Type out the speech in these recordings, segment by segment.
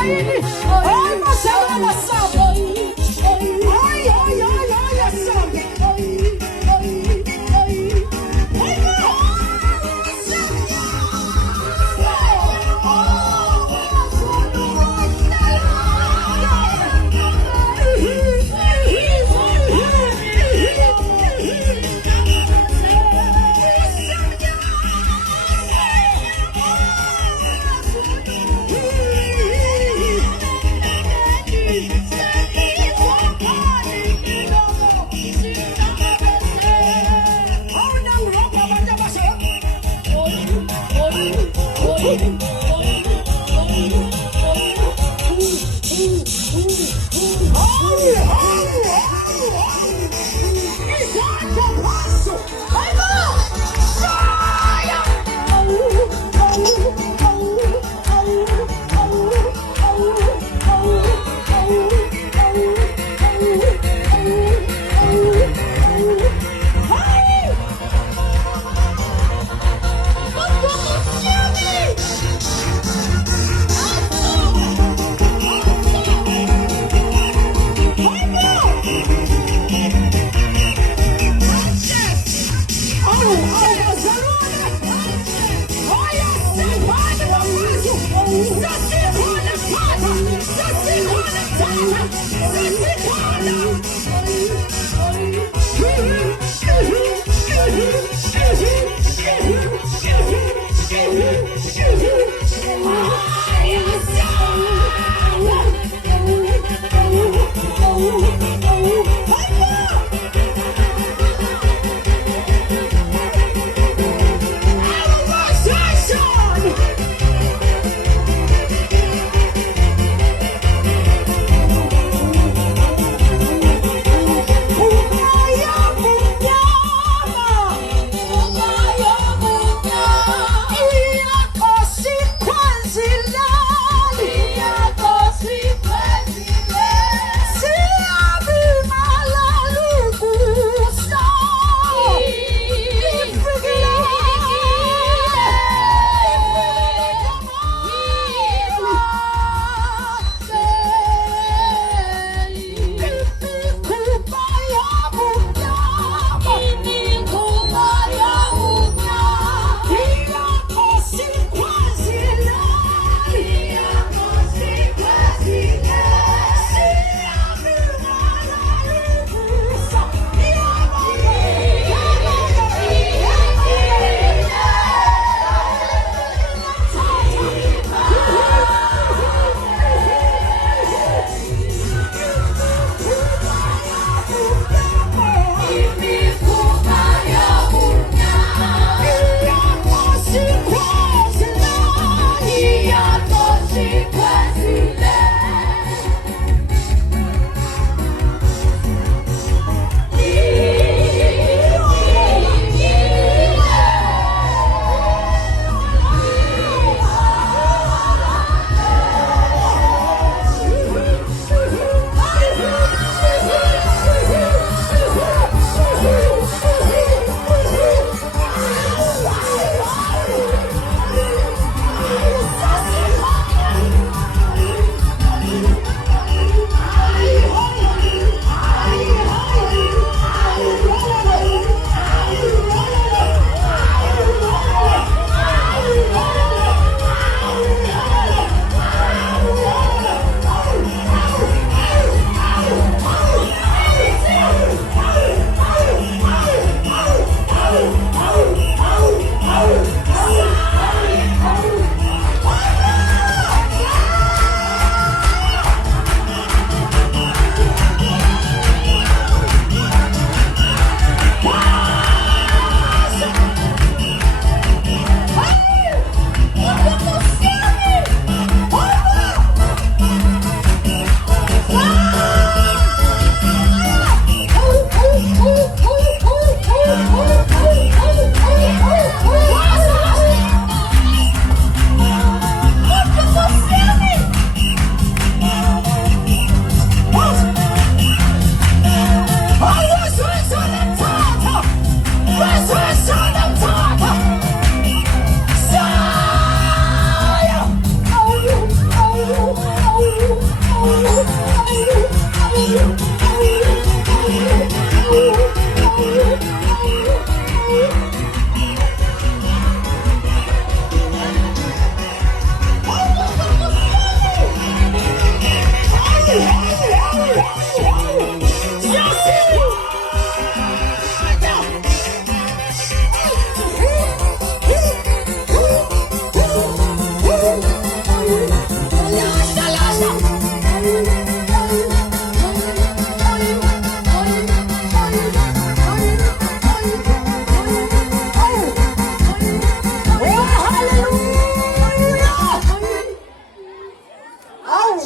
aí. Ai, Marcelo, amassado. Ai, ai, ai, ai, assado.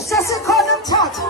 sesikhona mthatha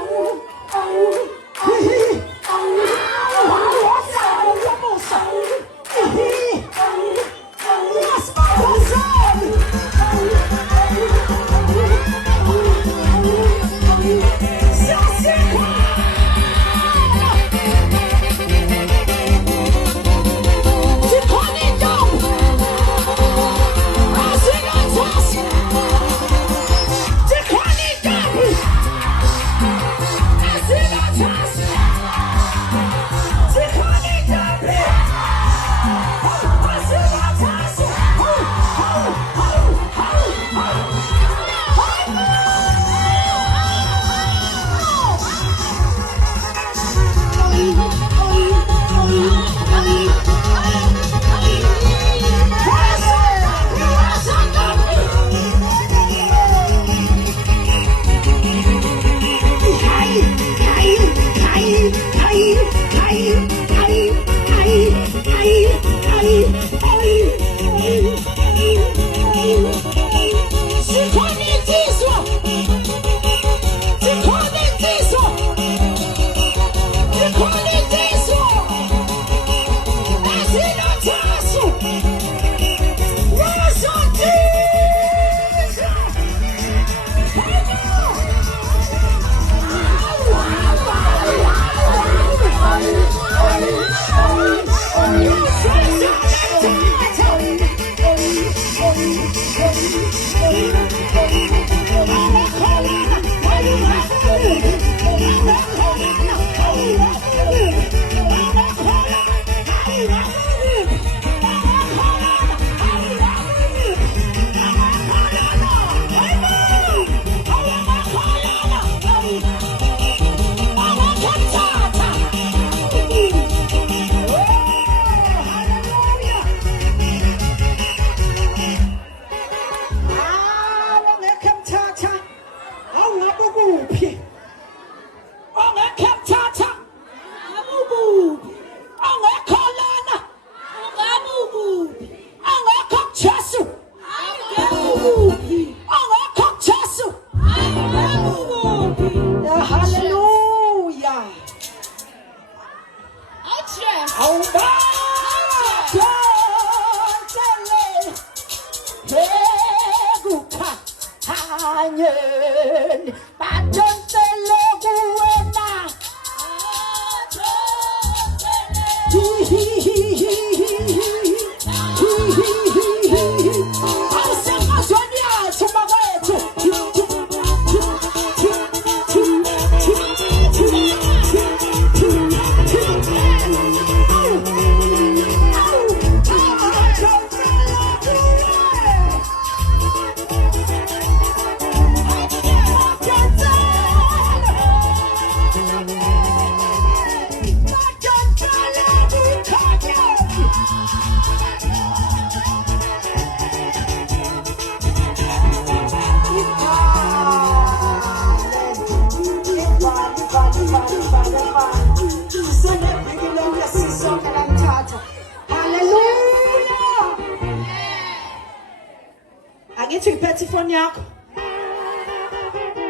Angithi ngiphethe ifoni yakho.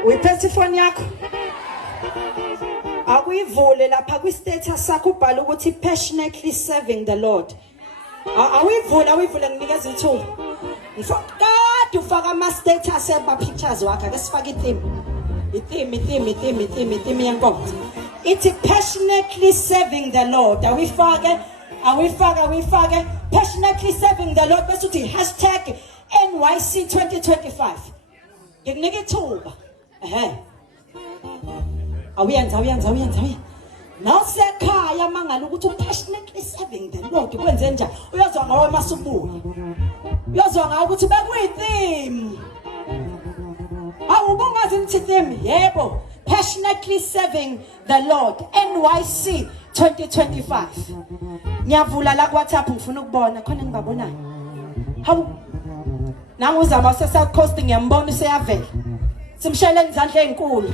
Uyiphethe ifoni yakho. Akuyivule lapha kwi status sakho ubhala ukuthi passionately serving the Lord. Awuyivule nginikeza ithuba. Ngifakade ufaka ama status eba pictures wakhe ake sifake itheme. Itheme yenkonzo. It's passionately serving the Lord. Awuyifake passionately serving the Lord bese uthi #NYC 2025. Ngikunika ithuba. Awuyenza. Nawusekhaya mangala ukuthi passionately serving the Lord kwenze njani? Uyozwa ngawe masubuya. Uyozwa ngawe ukuthi bekuyitheme. Awubungazi nithi theme? Yebo. Passionately serving the Lord NYC 2025. Ngiyavula la WhatsApp ngifuna ukubona khona ngibabonayo. Hawu. Nangu uzama South Coast ngiyambona useyavela. Simshayele izandla ezinkulu.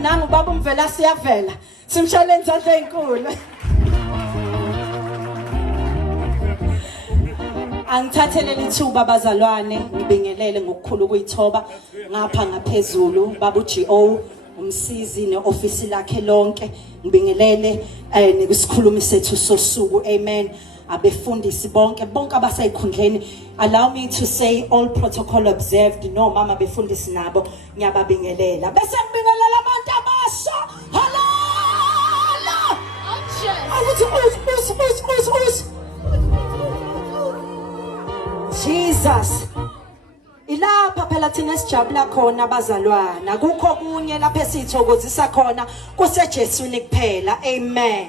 Nangu baba umvela siyavela. Simshayele izandla ezinkulu. Angithathelele ithuba bazalwane ngibingelele ngokukhulu kuyithoba ngapha ngaphezulu baba uGO umsizi neofisi lakhe lonke ngibingelele nesikhulumi sethu sosuku amen abefundisi bonke abasayikhundleni allow me to say all protocol observed no mama befundisi nabo ngiyababingelela bese ngibingelela abantu abasha halala us Jesus ilapha phela thina sijabula khona bazalwana akukho kunye lapha esithokozisa khona kuseJesuni kuphela amen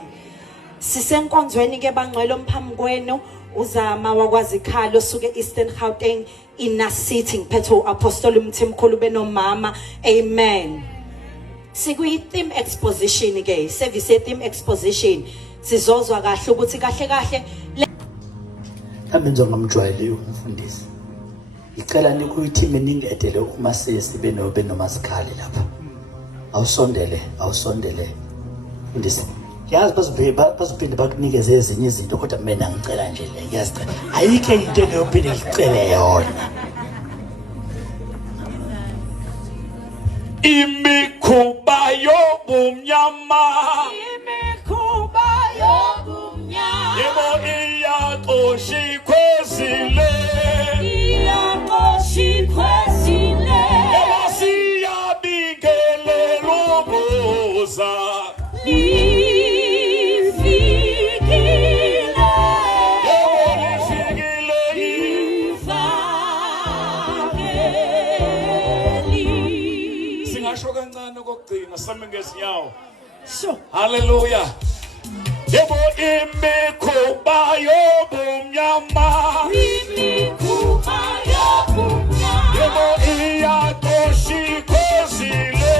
sisenkonzweni ke bangcwele mphambi kwenu uzama wakwazikhalo suke Eastern Gauteng inner city ngiphethe uApostle Mthimkhulu benomama amen sikuyi theme exposition ke service theme exposition sizozwa kahle ukuthi kahle Amenzo ngamjwayele umfundisi. Icela nikuyithi meningedele uma sesibe nomasikhali lapha. Awusondele. Mfundisi. Yazi bazophinda bakunikeze ezinye izinto kodwa mina ngicela nje le ngiyazicela. Ayikho into engiyophinda ngicele yona. Imikhuba yobumnyama yebo iyaqoshikhwezile yebo siyabingelela ukuza singasho kancane kokugcina sami ngezinyawo sure hallelujah yebo imikhuba yobumnyama yebo iyaqoshikhwezile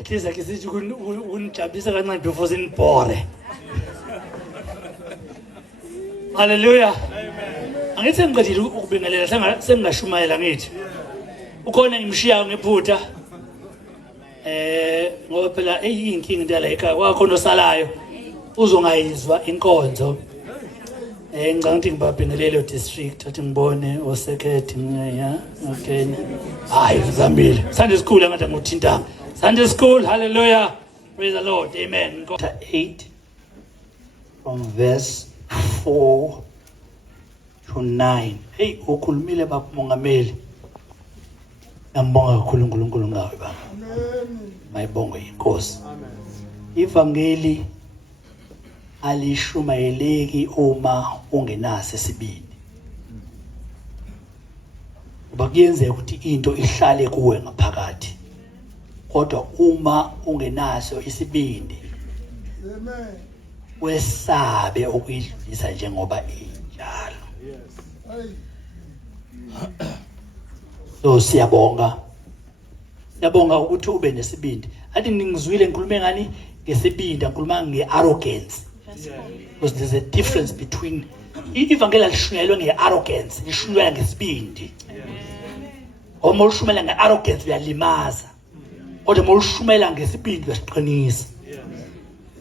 Ehlisa ke sithi unijabulisa kancane before sinibhore. Hallelujah. Angithi ngiqedile ukubingelela sengingashumayela ngithi. Ukhona ngimshiyayo ngephutha. ngoba phela inkingi into la ekhaya kwakho nosalayo uzongayizwa inkonzo ngicanga ukuthi ngibabhengelele district athi ngibone osekhethi ya okay hayi ngizambile Sunday school angathi nguthinta Sunday school hallelujah praise the Lord amen chapter 8 from verse 4 to 9 hey ukhulumile bamongameli ngiyambonga kakhulu uNkulunkulu ngawe baba mayibonge inkosi ivangeli alishumayeleki uma ungenaso isibindi kuba kuyenzeka ukuthi into ihlale kuwe ngaphakathi kodwa uma ungenaso isibindi wesabe ukuyidlulisa njengoba injalo so siyabonga ukuthi ube nesibindi athi ngizwile ngikhulume ngani ngesibindi ngikhuluma ngearrogance because there's a difference between ivangeli lishunyelwe ngearrogance lishunyelwa ngesibindi uma ushumela ngearrogance uyalimaza kodwa uma ushumela ngesibindi uyasiqinisa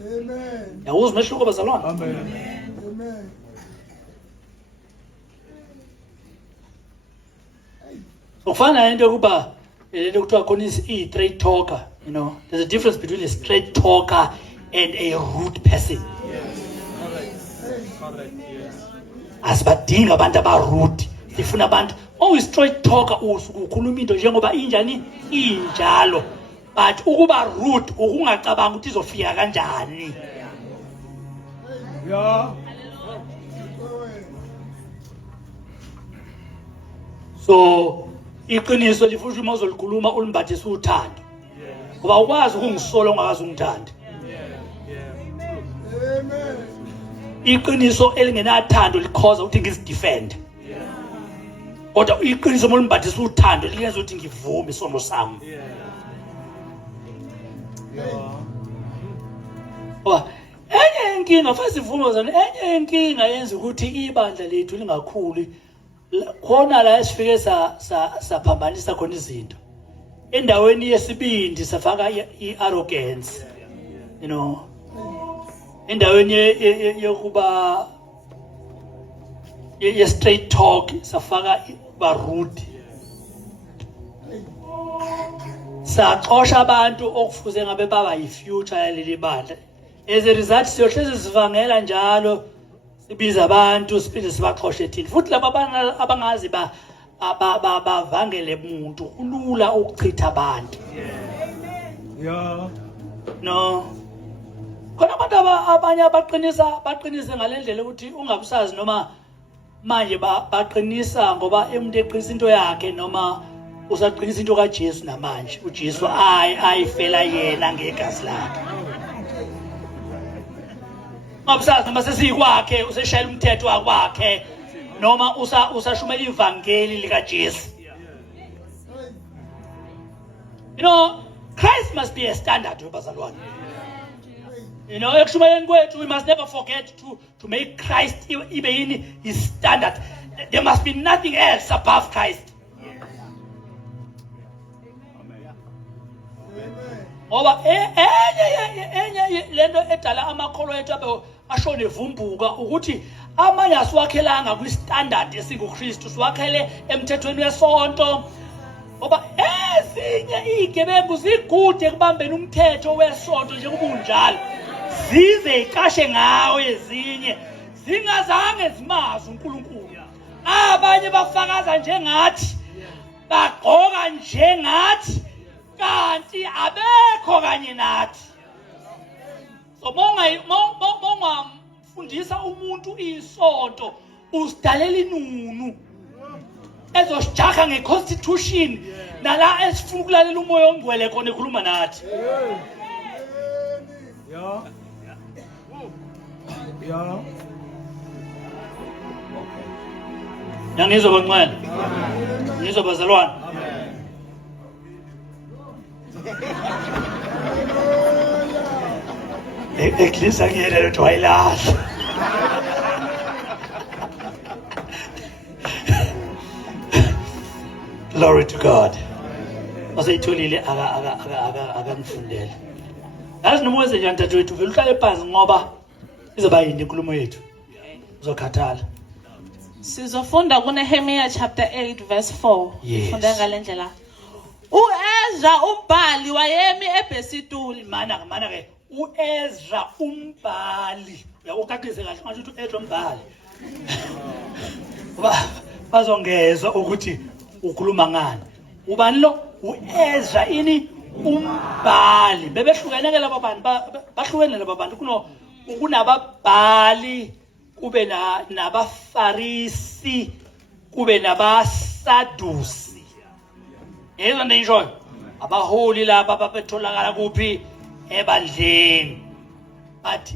amen yawuzwa umehluko bazalwane amen amen ufana into yokuba lento kuthiwa khona i-straight talker you know there's a difference between a straight talker and a rude person asibadinga abantu abarude sifuna abantu straight talker ukhuluma into njengoba injani injalo but ukuba rude ukungacabanga ukuthi izofika kanjani yeah so iqiniso lifusha uma uzolikhuluma ulimbathisa uthando ngoba ukwazi ukungisola ungakazi ungithanda amen iqiniso elingenathando likhoza ukuthi ngizidefend kodwa iqiniso uma ulimbathisa uthando liyenza ukuthi ngivume isono sami enye inkinga futhi ivume zona enye inkinga yenza ukuthi ibandla lethu lingakhulu khona la esifike saphambanisa khona izinto endaweni yesibindi safaka iarrogance you know endaweni yokuba ye straight talk safaka ba rude saxosha abantu okufuze ngabe baba yifuture yaleli bandla as a result siyohleze sivangela njalo sibiza abantu siphinde sibaxoshe thina futhi laba abangazi bavangele umuntu kulula ukuchitha abantu yeah no khona abantu abanye baqinise ngalendlela ukuthi ungabusazi noma manje baqinisa ngoba umuntu eqinisa into yakhe noma usaqinisa into kaJesu namanje uJesu ayifela yena ngegazi lakhe ungabusazi noma sesikwakhe useshayela umthetho wakhe noma usashumela ivangeli likaJesu you know Christ must be a standard bazalwane you know ekushumayeni kwethu we must never forget to make Christ ibe yini his standard there must be nothing else above Christ ngoba enye lento edala amakholo ethu abe ashone vumbuka ukuthi amanye asiwakhelanga kwi-standard esikuKristu siwakhele emthethweni wesonto ngoba ezinye igebengu zigude ekubambeni umthetho wesonto njengoba unjalo zize ikashe ngawo ezinye zingazange zimazi uNkulunkulu abanye bafakaza njengathi bagqoka njengathi kanti abekho kanye nathi so mongamfundisa umuntu isonto usidalela inunu ezosijaha ngeconstitution nala esifuna ukulalela umoya ongcwele khona ekhuluma nathi yeah yeah yangizwa bancane ngizwa bazalwane Eklisa ngiyele lento wayilahla Glory to God Masayitholile akangifundele. Yazi noma wenze njani dadewethu vele uhlale phansi ngoba izoba yini inkulumo yethu. Uzokhathala. Sizofunda kuNehemiya chapter 8 verse 4. Yes. Funda ngalendlela. uEzra umbhali wayemi eBhesituli. Mana ke uEzra umbhali. Uyaqaqise kahle manje ukuthi uEzra umbhali. Bazongezwa ukuthi ukhuluma ngani. Ubani lo? uEzra ini umbhali. Bebehlukene ke laba bantu bahlukene laba bantu kunababhali kube nabafarisi kube nabasadusi. Yebo ngisho abaholi laba babetholakala kuphi ebandleni. But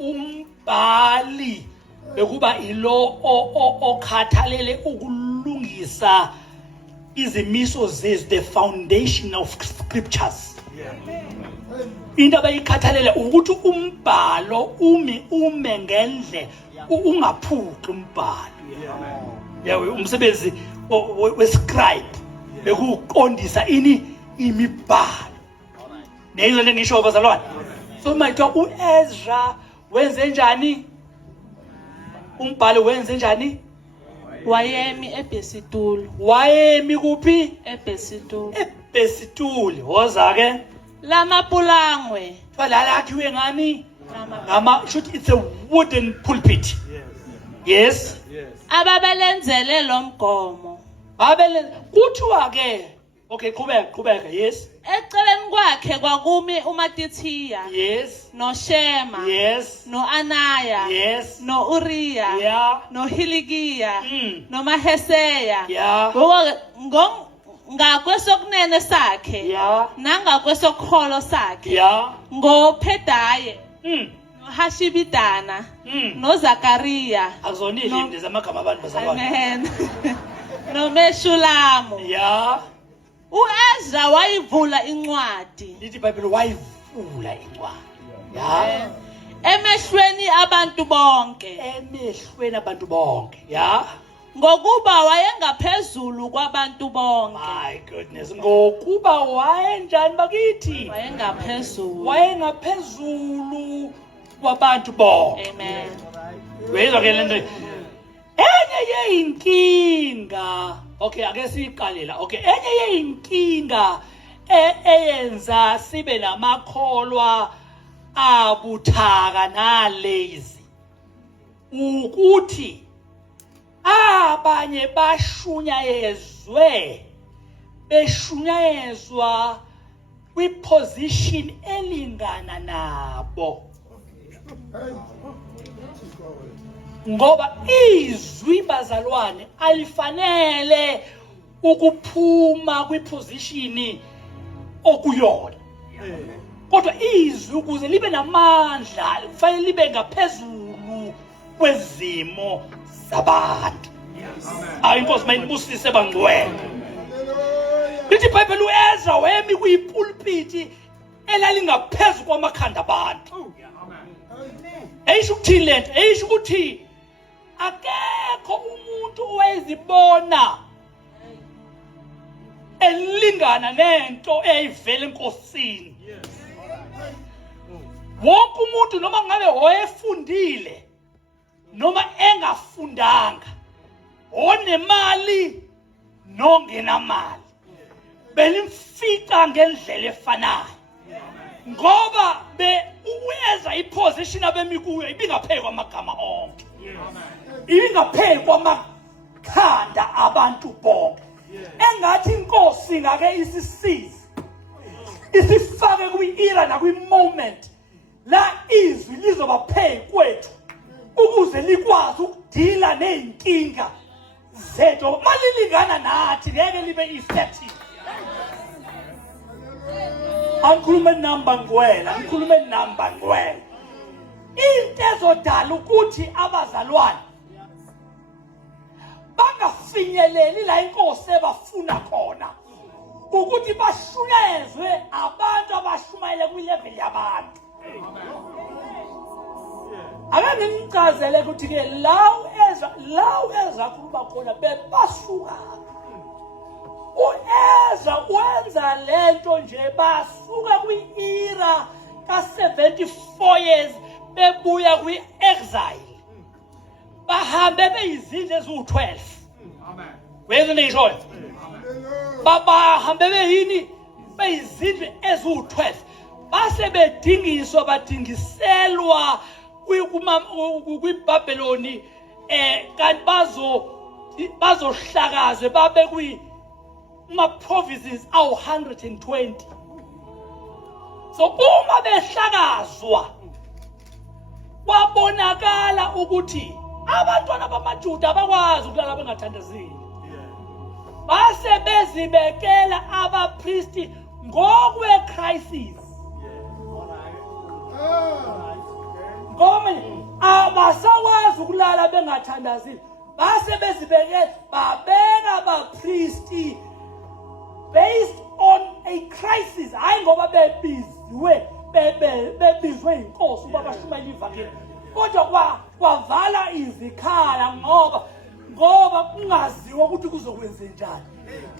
umbhali bekuba ilo okhathalele ukulungisa izimiso zezi, the foundation of scriptures. Into abayikhathalele ukuthi umbhalo ume ngendle ungaphuqi umbhalo. Yawe umsebenzi wescribe bekuqondisa imibhalo. Neyizo le ngisho bazalwane. So mayithiwa uEzra wenze njani? Umbhali wenze njani? Wayemi eBhesituli. Wayemi kuphi? eBhesituli. eBhesituli. Woza ke Lamapulangwe. falala akhiwe ngani? Should it's a wooden pulpit. Yes. Ababelenzele lo mgomo. Kuthiwa ke okay qhubeka yes. Eceleni kwakhe kwakumi uMatithiya. Yes. noShema. Yes. noAnaya. Yes. noUriya. Yeah. noHilikiya. Yeah. noMaheseya. Ngakwesokunene sakhe. Yeah. Nangakwesokholo sakhe. Yeah. ngoPhedaye. noHashibidana. noZakariya. Akuzonile indlela zamagama abantu bazalwane. Amen. noMeshulamu. Yeah. uEzra wayivula incwadi. Lithi iBhayibheli wayivula incwadi. Yeah. Emehlweni abantu bonke. Emehlweni abantu bonke. Yeah. Ngokuba wayengaphezulu kwabantu bonke. My goodness. Ngokuba wayenjani bakithi? Wayengaphezulu kwabantu bonke. Amen. Wezwa ke lento. Enye yeyinkinga. Okay, ake siqalela. Okay, enye yeyinkinga eyenza sibe namakholwa abuthaka nalazy. Ukuthi abanye beshunyayezwa kwiposition elingana nabo. Ngoba izwi bazalwane alifanele ukuphuma kwiposition okuyona. Kodwa izwi ukuze libe namandla kufanele libe ngaphezulu kwezimo zabantu. Inkosi mayibusise bangcwele. Lithi iBhayibheli uEzra wayemi kuyipulpiti elalingaphezulu kwamakhanda abantu. Eyisho ukuthini lento? Eyisho ukuthi akekho umuntu owayezibona elingana nento eyivela enkosini. Wonke umuntu noma ngabe wayefundile noma engafundanga, onemali nongenamali, belimfica ngendlela efanayo. Ngoba uEzra iposition abemi kuyo ibingaphezulu kwamagama onke. Ibingaphezulu kwamakhanda abantu bonke. Engathi inkosi ngake isisize. Isifake kwi-era na kwi-moment la izwi lizoba phezu kwethu ukuze likwazi ukudila nezinkinga zethu. Malilingana nathi ngeke libe effective. Angikhuluma namba ngwela, into ezodala ukuthi abazalwane bangafinyeleli la inkosi ebafuna khona ukuthi bashunyezwe abantu abashumayele kwi-level yabantu. Ake ngimchazele ukuthi ke la uEzra khuluma khona bebasuka. uEzra wenza lento nje basuka kwi-era ka-74 years bebuya kwi-exile bahambe beyizindlu eziwu-12 wezwe ngishoyo bahambe beyini beyizindlu eziwu-12 base bedingiswa badingiselwa kwiBhabheloni kanti bazohlakazwe babe kuma-provinces awu-120. So uma behlakazwa kwabonakala ukuthi abantwana bamaJuda abakwazi ukulala bengathandazeli. Base bezibekela abapristi ngokwe-crisis. Ngoba abasakwazi ukulala bengathandazeli. Base bezibekela babeka abapristi based on a crisis. Hayi ngoba bebizwe inkosi uba bashumayele ivangeli. Kodwa kwavala izikhala ngoba kungaziwa ukuthi kuzokwenza njani.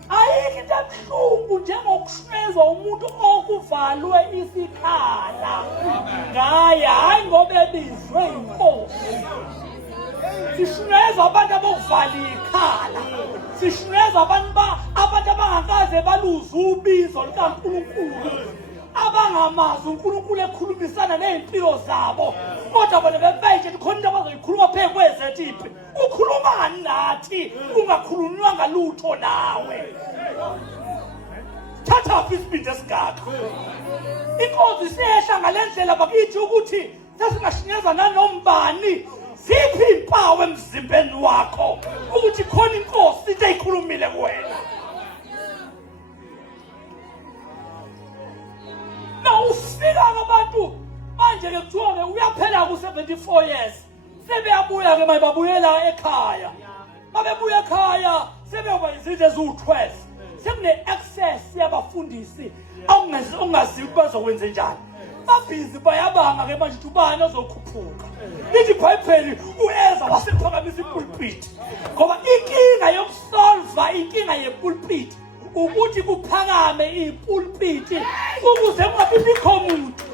Ayikho into ebuhlungu njengokushwezwa umuntu okuvalwe isikhala ngaye, hayi ngoba ebizwe inkosi. Sishuneza abantu abokuvala ikhala, sishuneza abantu abangakaze baluze ubizo likaNkulunkulu, abangamazi uNkulunkulu ekhulumisana nezimpilo zabo, kodwa bona bebeke khona into abazoyikhuluma phezu kwezetiphi. Ukhulumani nathi ungakhulunywanga lutho nawe? Thatha isibindi esingaka. Inkosi siyehla ngalendlela bakithi ukuthi sesingashinyeza nanombani. Ziphi impawu emzimbeni wakho ukuthi khona inkosi into eyikhulumile kuwena? Na ufika abantu manje ke kuthiwa ke uyaphela ku-74 years sebeyabuya ke mayibabuyela ekhaya. Mabebuya ekhaya sebeyoba izindlu eziwu-12. Sekune-access yabafundisi ongaziwi bazokwenza njani. Babhizi bayabanga ke manje ubani ozokhuphuka. Lithi iBhayibheli uEzra wasephakamisa ipulpit. Ngoba inkinga yokusolva inkinga yepulpit ukuthi kuphakame ipulpit ukuze kungabibikho umuntu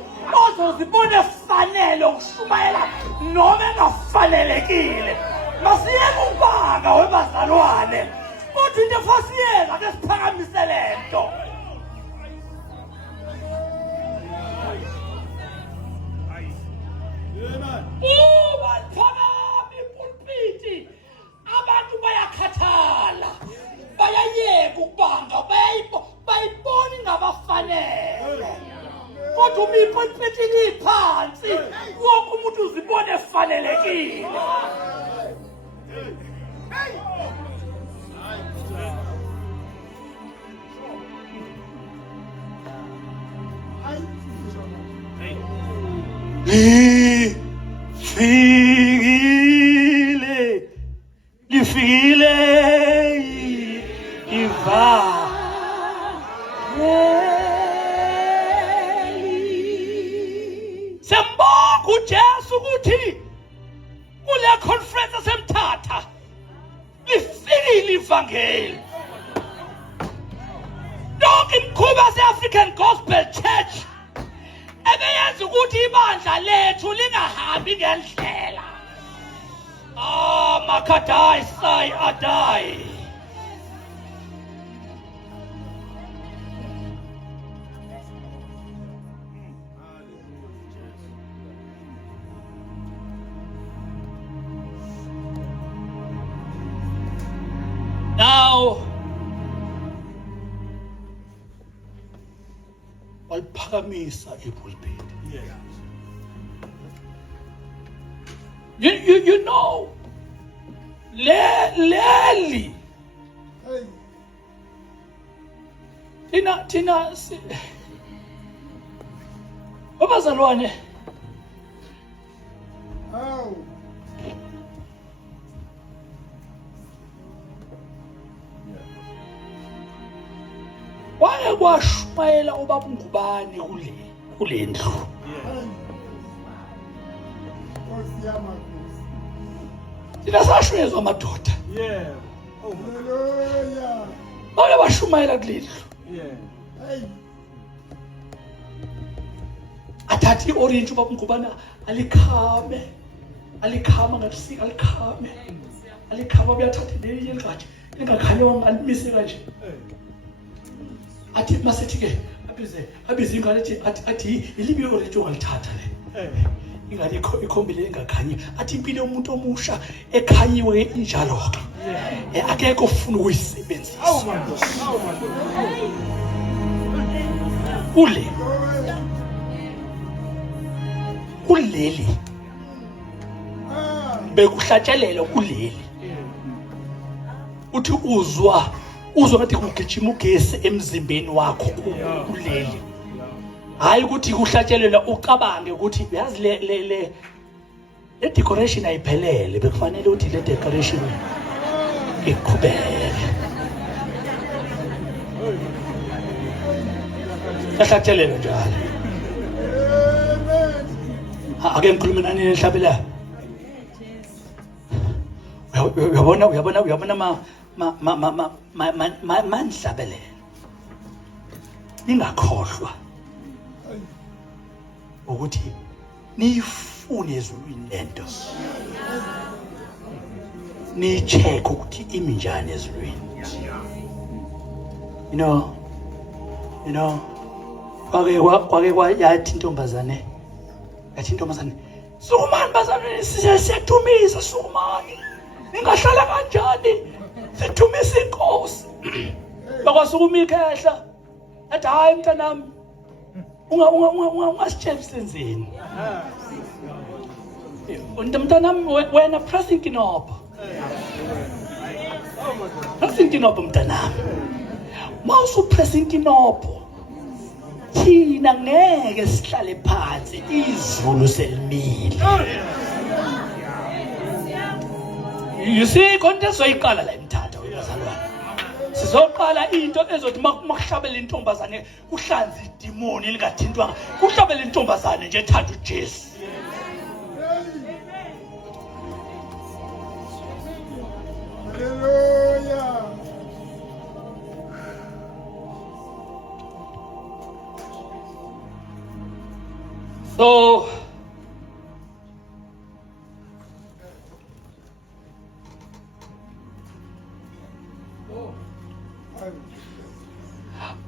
ozozibona fanele ukushumayela noma engafanelekile. Masiyeke ukubanga webazalwane. Kodwa into efasiyela ake siphakamise lento. Balphakama ipulpiti abantu bayakhathala, bayayeka ukubanga, bayibona ingabafanele. Kodwa uma ipulpiti liphansi wonke umuntu uzibona efanelekile. Lifikile sembonga uJesu ukuthi kule conference semthatha lifikile ivangeli. Yonke imikhuba yase-African Gospel Church ebeyenza ukuthi ibandla lethu lingahambi ngendlela. Makadai sai adai. Now, waliphakamisa ipulpit. You know, leli tina abazalwane waye kwashwayela ubaba ungubani kule ndlu. Thina sashwezwa amadoda. bake bashumayela kuleli athathi i-orange ubaba uMgubane alikhama ngabusika alikhama uyathatha lelinye elikathi lingakhanyanga alimise kanje athi masithi-ke abize ingane athi yilibi i-orange ongalithatha le ingane ikhombile engakhanyi athi impilo yomuntu omusha ekhanyiwe injalo-ke akekho ufuna ukuyisebenzisa kuleli bekuhlatshelelwa kuleli uthi uzwa ngathi kugijima ugesi emzimbeni wakho kuleli hayi ukuthi kuhlatshelelwa ucabange ukuthi yazi le decoration ayiphelele bekufanele ukuthi le decoration iqhubeke yahlatshelelwa njalo ake ngikhulume nani enhlabela uyabona manhlabelelo ningakhohlwa ukuthi niyifune ezulwini lento nicheck ukuthi imi njani ezulwini you know kwake kwayathi intombazane sukumani bazalwane siyathumisa sukumani ningahlala kanjani sithumisa inkosi bakwasukuma ikhehla athi hayi mntanami ungasitsheli senzeni mntanami wena press inkinobho mntanami mawusupress inkinobho thina ngeke sihlale phansi izulu selimile you see konke soyiqala la emthatha webazalwane sizoqala into ezothi makuhlabela intombazane kuhlanza idimoni lingathintwanga kuhlabela intombazane nje ethanda uJesu haleluya so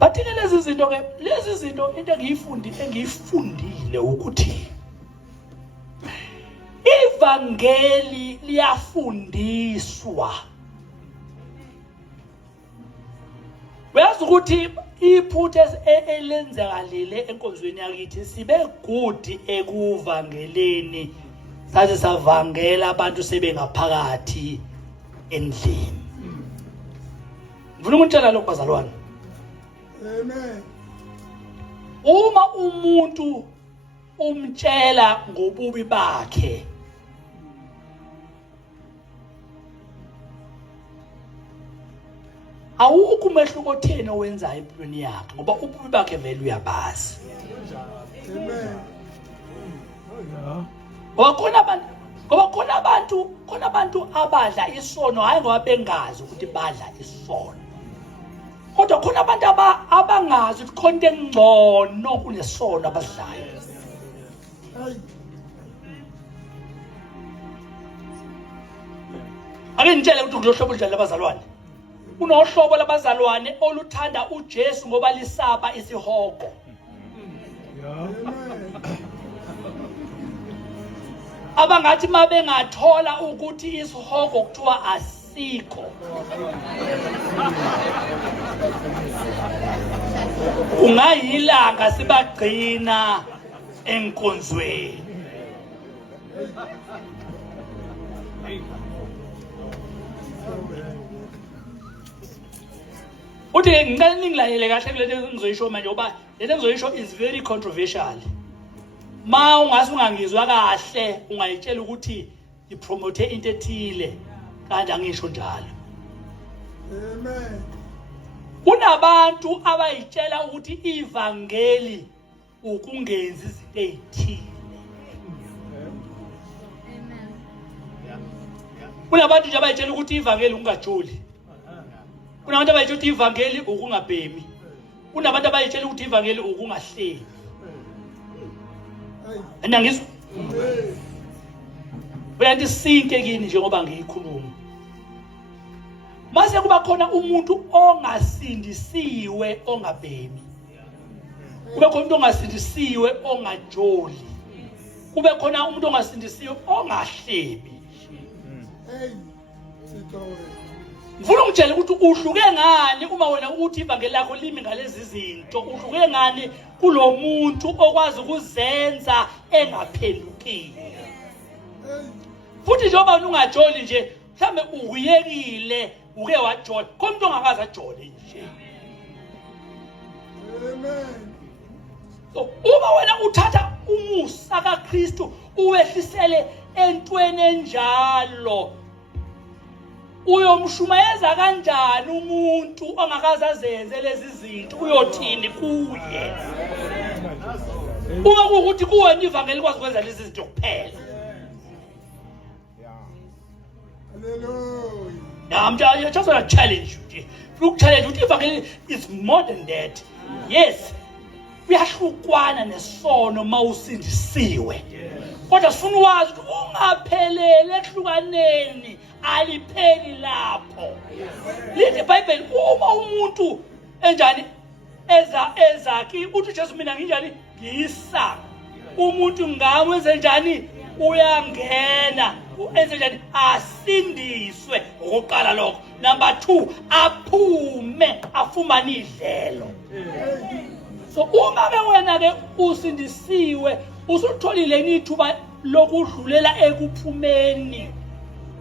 but lezi zinto into engiyifundile ukuthi ivangeli liyafundiswa uyazi ukuthi iphutha elenzakalile enkonzweni yakithi sibe good ekuvangeleni sathi savangela abantu sebengaphakathi endlini ngifuna ukutshela lokho bazalwane amen uma umuntu umtshela ngobubi bakhe awukho umehluko otheni owenzayo empilweni yakhe ngoba ububi bakhe vele uyabazi amen khona abantu abadla isono hayi ngoba bengazi ukuthi badla isono kodwa khona abantu abangazi ukuthi khona into engcono kunesono abadlayo ake ngitshele ukuthi kulohlobo njani labazalwane kunohlobo labazalwane oluthanda uJesu ngoba lisaba isihogo abangathi mabengathola ukuthi isihogo kuthiwa asikho ungayilanga sibagcina enkonzweni uthi ngicela ningilayele kahle kule nto engizoyisho manje ngoba le nto engizoyisho is very controversial ma ungase ungangizwa kahle ungayitshela ukuthi ipromote into ethile kanti angisho njalo amen kunabantu abayitshela ukuthi ivangeli ukungenzi izinto ezithile kunabantu nje abayitshela ukuthi ivangeli ungajoli Kunabantu abayitshela ukuthi ivangeli ukungabhemi. Kunabantu abayitshela ukuthi ivangeli ukungahleli. Andangizwa? Uyanti sinte kini njengoba ngiyikhuluma. Mase kuba khona umuntu ongasindisiwe ongabhemi. Kube khona umuntu ongasindisiwe ongajoli. Kube khona umuntu ongasindisiwe ongahlebi. Ngifuna ukutshela ukuthi uhluke ngani uma wena uthi ivangeli lakho limi ngalezi zinto. Uhluke ngani kulo muntu okwazi ukuzenza engaphendukile. Futhi njengoba ungajoli nje, mhlambe ukuyekile uke wajola. Khona umuntu ongakaze ajole nje. Amen. So uma wena uthatha umusa kaKristu uwehlisele entweni enjalo, uyomshumayeza kanjani umuntu ongakaze azenze lezi zinto? Uyothini kuye? Uma kuukuthi kuwena ivangeli kwazi ukwenza lezi zinto kuphela. Hallelujah. Now I just want to challenge you. Look, challenge you. Ivangeli is more than that. Yes. Uyahlukwana nesono mawusindisiwe. Kodwa sifuna wazi ukuthi ungaphelele ehlukaneni, alipheli lapho. Lithi iBhayibheli uma umuntu enjani ezakhi uthi Jesu mina nginjani ngiyisaka. Umuntu ngami wenze njani uyangena, enze njani asindiswe ngokuqala lokho. Number 2, aphume afumane idlelo. So uma ke wena ke usindisiwe, usutholile nithuba lokudlulela ekuphumeni,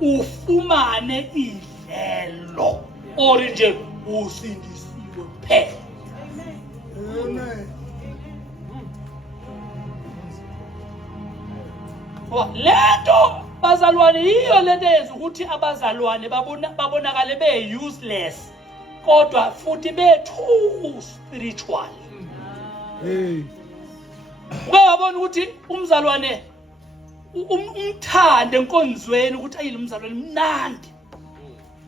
ufumane idlelo orinje usindisiwe phela. Amen. Lento bazalwane yiyo lento yenza ukuthi abazalwane babonakale be-useless kodwa futhi be-too spiritual. Hey. Uyabona ukuthi umzalwane umthande enkonzweni ukuthi ayile umzalwane mnandi.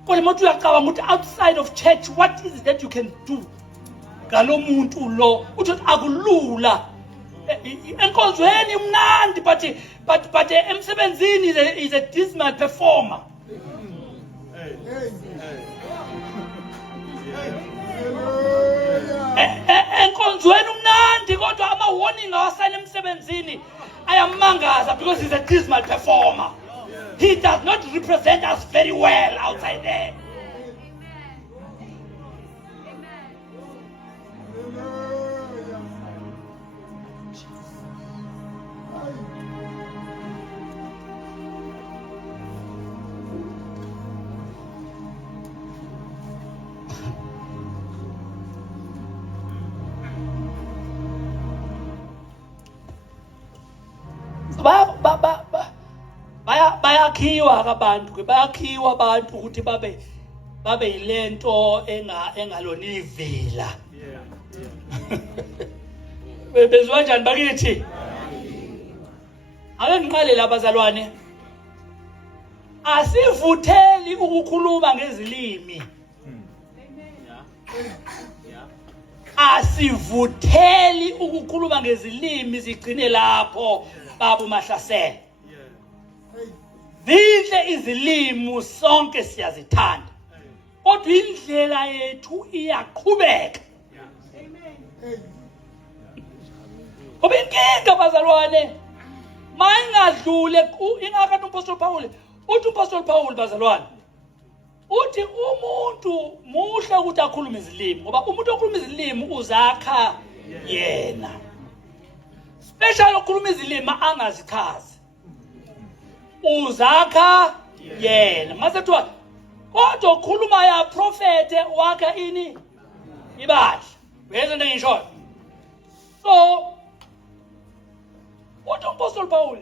Kodwa manje uyacabanga ukuthi outside of church what is it that you can do? Ngalo muntu lo uthi akulula. Enkonzweni mnandi but emsebenzini is a dismal performer. Enkonzweni mnandi kodwa ama warning awasana emsebenzini ayamangaza because he's a dismal performer. He does not represent us very well outside there. Bayakhiwa abantu ke bayakhiwa abantu ukuthi babe yilento engalona ivila. Bezwa kanjani bakithi? Ake ngiqale labazalwane. Asivutheli ukukhuluma ngezilimi. Asivutheli ukukhuluma ngezilimi zigcine lapho baba uMahlasela. Zinhle izilimi sonke siyazithanda. Kodwa indlela yethu iyaqhubeka. Ngoba inkinga bazalwane mayingadlule ingaka uMpostoli Paul. Uthi uMpostoli Paul bazalwane uthi umuntu muhle ukuthi akhulume izilimi ngoba umuntu okhuluma izilimi uzakha yena. Special okhuluma izilimi angazichazi. Uzakha yena. Mase kuthiwa kodwa okhuluma ya prophet wakha ini ibandla. Uyezwa into engishoyo? So uthi uMpostoli Paul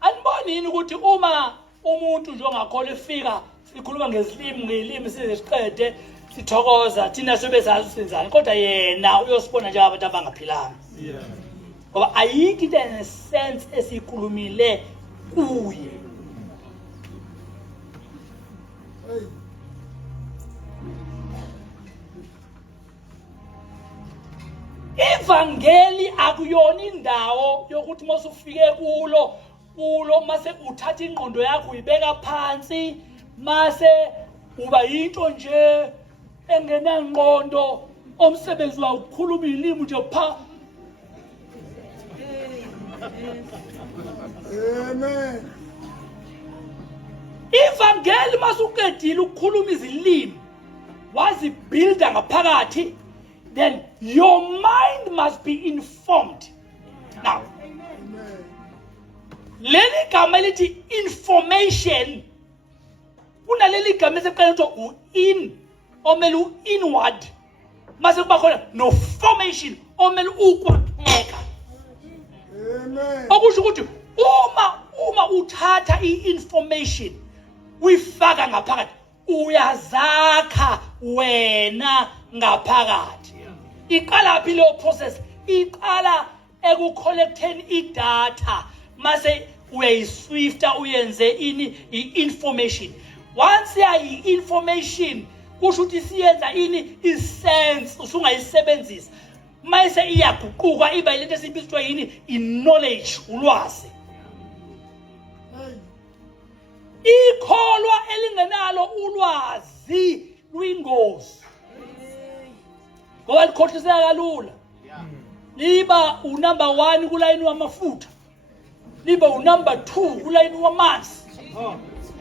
aniboni yini ukuthi uma umuntu nje ongakholwa efika sikhuluma ngelimi size siqede sithokoza thina sebezazi senzani kodwa yena uyosibona nje abantu abangaphilanga. Ngoba ayikho into enesense esikhulumile kuye. Ivangeli akuyona indawo yokuthi masufike kulo mase uthatha ingqondo yakho uyibeka phansi mase uba yinto nje engenangqondo omsebenzi wawo ukukhuluma ilimi nje pha. Amen. Ivangeli masuqedile ukukhuluma izilimi wazibuilda ngaphakathi, then your mind must be informed. Now, leli gama lithi information, kunaleli gama esekuqala ukuthi u-in omele u-inward, mase kuba khona no-formation omele ukwakheka. Amen. Okusho ukuthi uma uthatha i-information uyifaka ngaphakathi uyazakha wena ngaphakathi. Iqala phi leyo process? Iqala ekucollecteni idata mase uyayiswifta uyenze i-information. Once yayi-information kusho ukuthi siyenza i-sense usungayisebenzisa. Mayise iyaguquka iba yilento esibizwa i-knowledge, ulwazi. Ikholwa elingenalo ulwazi luyingozi. Ngoba likhohliseka kalula. Liba unumber 1 kulayini wamafutha. Liba unumber 2 kulayini wamanzi.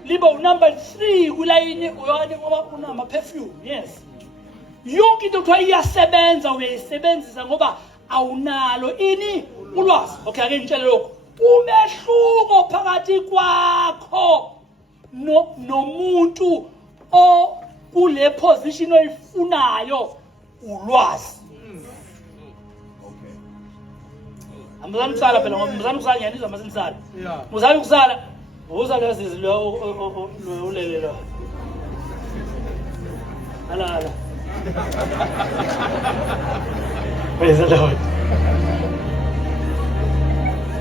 Liba unumber 3 kulayini unama perfume. Yes. Yonke into kuthiwa iyasebenza uyayisebenzisa ngoba awunalo ulwazi. Okay, ake ngitshele lokho. Umehluko phakathi kwakho nomuntu kule position oyifunayo ulwazi. Amazani kusala phela ngoba mzani kusala ngiyanizwa mase nisala. Muzali kusala. Uzala yazizi lo ulele lo. Ala. Praise the Lord.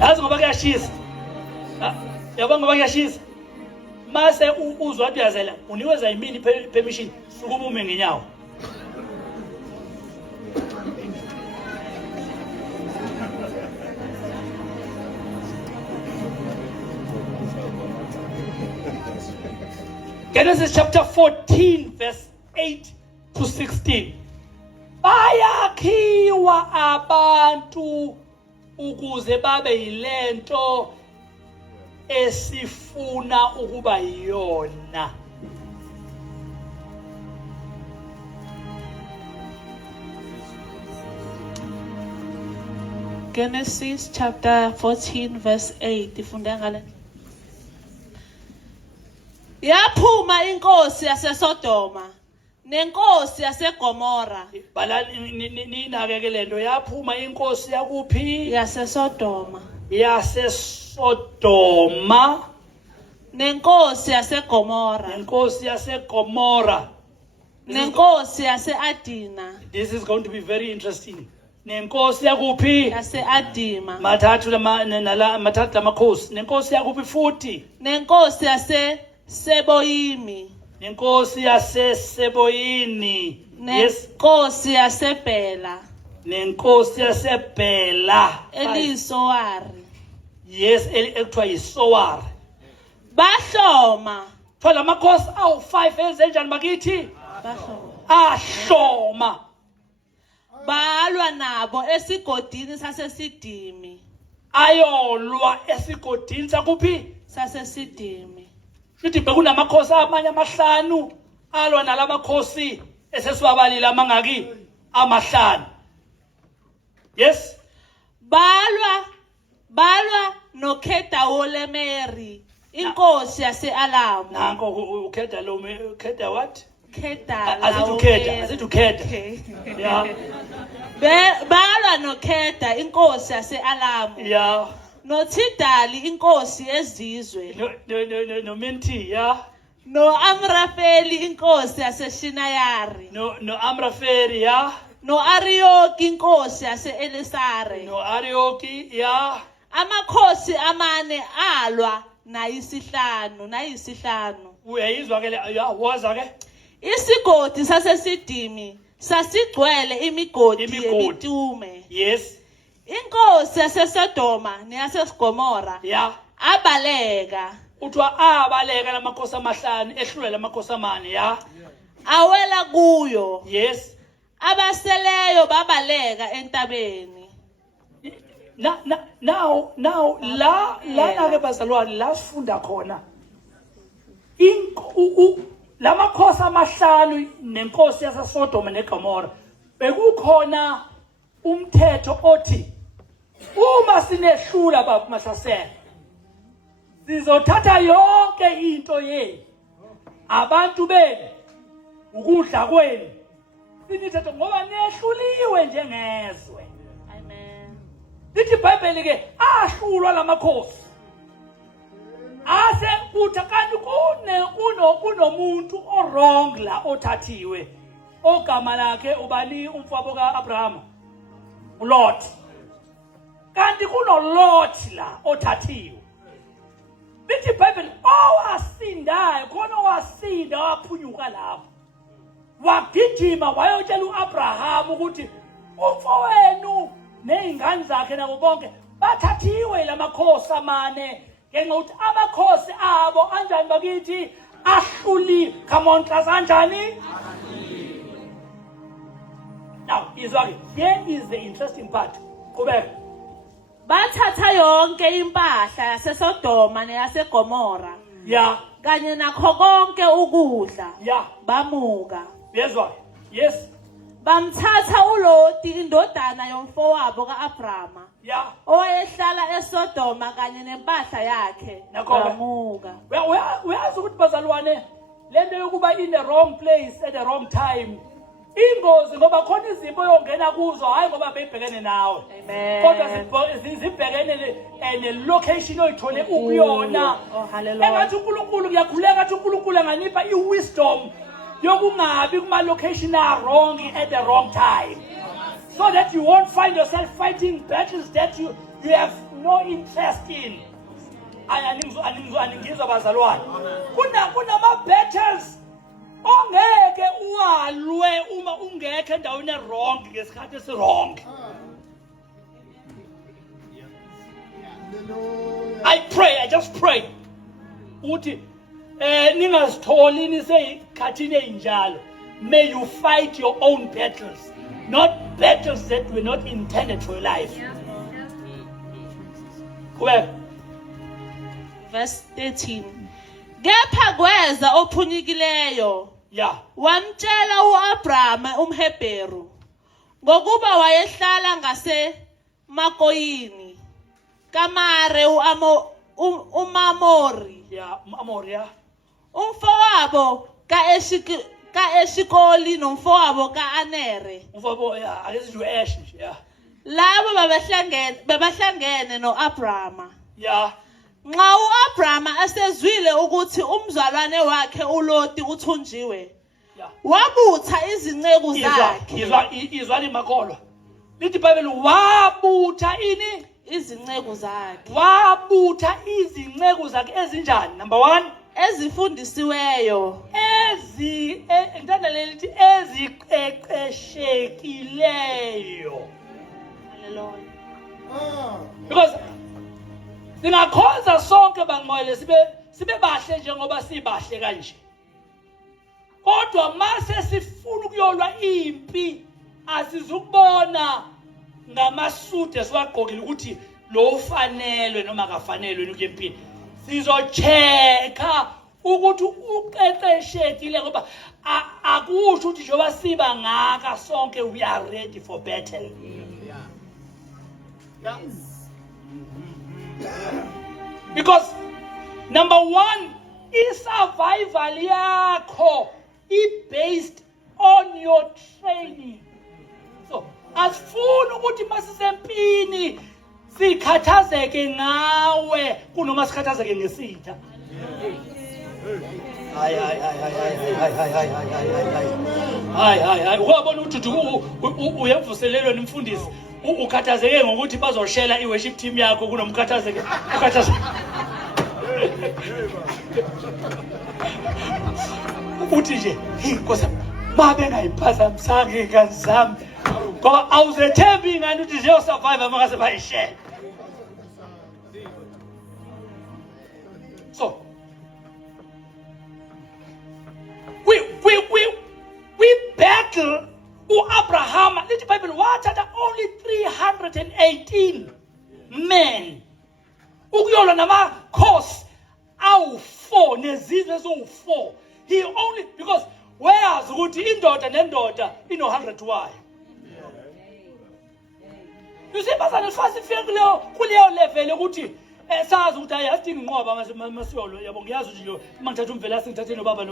Yazi ngoba kuyashisa. Yabona ngoba kuyashisa. Mase uzwa ukuthi yazela uniweza imini permission sukuma ume ngenyawo. Genesis chapter 14 verse 8 to 16. Bayakhiwa abantu ukuze babe yilento esifuna ukuba yona. Genesis chapter 14 verse 8 ifunda ngale. Yaphuma inkosi yaseSodoma nenkosi yaseGomora. Bala ninake lento yaphuma inkosi yakuphi? YaseSodoma. Yasesodoma Nenkosi yaseGomora. nenkosi yaseGomora. Nenkosi yaseAdina. This is going to be very interesting. Nenkosi yakuphi? YaseAdima. Mathathu lamakhosi. Nenkosi yakuphi futhi? Nenkosi yaseSeboyimi. Nenkosi yaseseboyini. Yes. Nenkosi yaseBhela. Nenkosi yasebhela. Elisowari. Yes, ekuthiwa yisowari. Bahloma. Thola amakhosi awu5 enzenjani bakithi? Bahloma. Ahloma. Balwa nabo esigodini saseSidimi. Ayolwa esigodini sakuphi? SaseSidimi. Sithi bekunamakhosi amanye amahlanu alwa nalamakhosi esesiwabalile amangaki amahlanu. Yes. Balwa noKhedawolemeri, inkosi yaseAlamu. Nanko ukhetha lo ukhetha what? Kedalawolemeri. Asithi ukhetha. Yeah. Balwa noKheda inkosi yaseAlamu. Yeah. noThidali inkosi yezizwe. No Minti, yeah. No-Amrafeli inkosi yaseShinayari. No Amraferi, yeah. No-Ariyoki inkosi yase-Elisare. No Arioki, yeah. Amakhosi amane alwa nayisihlanu. Uyayizwa ke waza ke? Isigodi saseSidimi sasigcwele imigodi Imigodi. yebitume. Yes. Inkosi yaseSodoma neyaseGomora Yeah. abaleka, Uthiwa abaleka lamakhosi amahlanu ehlule lamakhosi amane. Yeah. awela kuyo. Yes. Abaseleyo babaleka entabeni. Now la ke bazalwane la sifunda khona lamakhosi amahlanu nenkosi yaseSodoma neGomora bekukhona umthetho othi uma sinehlula bakumahlasela sizothatha yonke into yenu abantu benu ukudla kwenu sinithethe ngoba nehluliwe njengezwe. Amen. Lithi iBhayibheli ke ahlulwa lamakhosi ase kuthi kanti kunomuntu wrong la othathiwe ogama lakhe ubani umfowabo kaAbraham uLot kanti kunoLot la othathiwe. Lithi iBhayibheli owasindayo khona owasinda waphunyuka lapho wagijima wayotshela uAbraham ukuthi umfowenu nezingane zakhe nabo bonke bathathiwe lamakhosi amane ngenxa ukuthi amakhosi abo anjani bakithi ahluli. Come on class, anjani? Now izwa ke here is the interesting part. Qhubeka. Bathatha yonke impahla yaseSodoma neyaseGomora Yeah. kanye nakho konke ukudla, Yeah. bamuka. Yezwa. Yes. Bamthatha uLoti indodana yomfowabo kaAbrama Yeah. owayehlala eSodoma kanye nempahla yakhe, Nakho-ke. bamuka. Uyazi ukuthi bazalwane lento yokuba in the wrong place at the wrong time ingozi ngoba khona izimo yongena kuzo hayi ngoba bebhekene nawe. Amen. Kodwa zibhekene ne-location oyithole ukuyona. Oh, hallelujah. Engathi uNkulunkulu kuyakhuleka athi uNkulunkulu anganipha i-wisdom yokungabi kuma-location wrong at the wrong time, so that you won't find yourself fighting battles that you have no interest in. Aningizwa bazalwane. Kunama-battles ongeke uwalwe uma ungekho endaweni wrong ngesikhathi esi-wrong. I just pray ukuthi ningazitholi niseyikhathini eyinjalo. May you fight your own battles, not battles that were not intended for your life. Qhubeka. Verse 13. Kepha kweza ophunyikileyo Yeah. wamtshela uAbrama umHebheru ngokuba wayehlala ngasemakoyini kaMare uMamori, Yeah, Amoria. umfowabo kaEshikoli nomfowabo kaAnere. Umfowabo yeah, akesizo Ash yeah. Labo babahlangene noAbrama. Yeah. Nxa uAbrama asezwile ukuthi umzalwane wakhe uLoti uthunjiwe, Yeah. wabutha izinceku zakhe. Izwani makolo. Lithi iBhayibheli wabutha ini? Izinceku zakhe Wabutha izinceku zakhe ezinjani? Number 1, ezifundisiweyo, ngithanda lelithi eziqeqeshekileyo. hallelujah, Because singakhonza sonke bangcwele sibe bahle njengoba sibahle kanje. Kodwa mase sifuna ukuyolwa impi asizukubona ngamasudu esiwagqokile ukuthi lo ufanelwe noma akafanelwe ukuya empini. Sizocheka ukuthi uqeqeshekile ngoba akusho ukuthi njengoba siba ngaka sonke we are ready for battle. Yeah. Because number 1, i-survival yakho is-based on your training. So asifuni ukuthi masisempini sikhathazeke ngawe kunoma sikhathazeke ngesitha. Hayi ukubona ukuthi uyevuselelwe nimfundisi ukhathazeke ngokuthi bazoshela i-worship team yakho kunomkhathazeke ukhathazeke uthi nje hey Nkosi Mabe ngayiphazamisanga ingane zami. Ngoba awuzethembi ingane ukuthi ziyosurvive mangase bayishare. So we battle Abraham. Lithi Bible wathatha only 318 men. Ukuyolwa namakhosi awu4 nezizwe eziwu4. He only because wayazi ukuthi indoda nendoda ino100 wayo. You see bazana fast ifike kuleyo level ukuthi sazi ukuthi ayasidinga inqoba masiyolo yabo ngiyazi ukuthi nje mangithatha umvelase ngithathe nobaba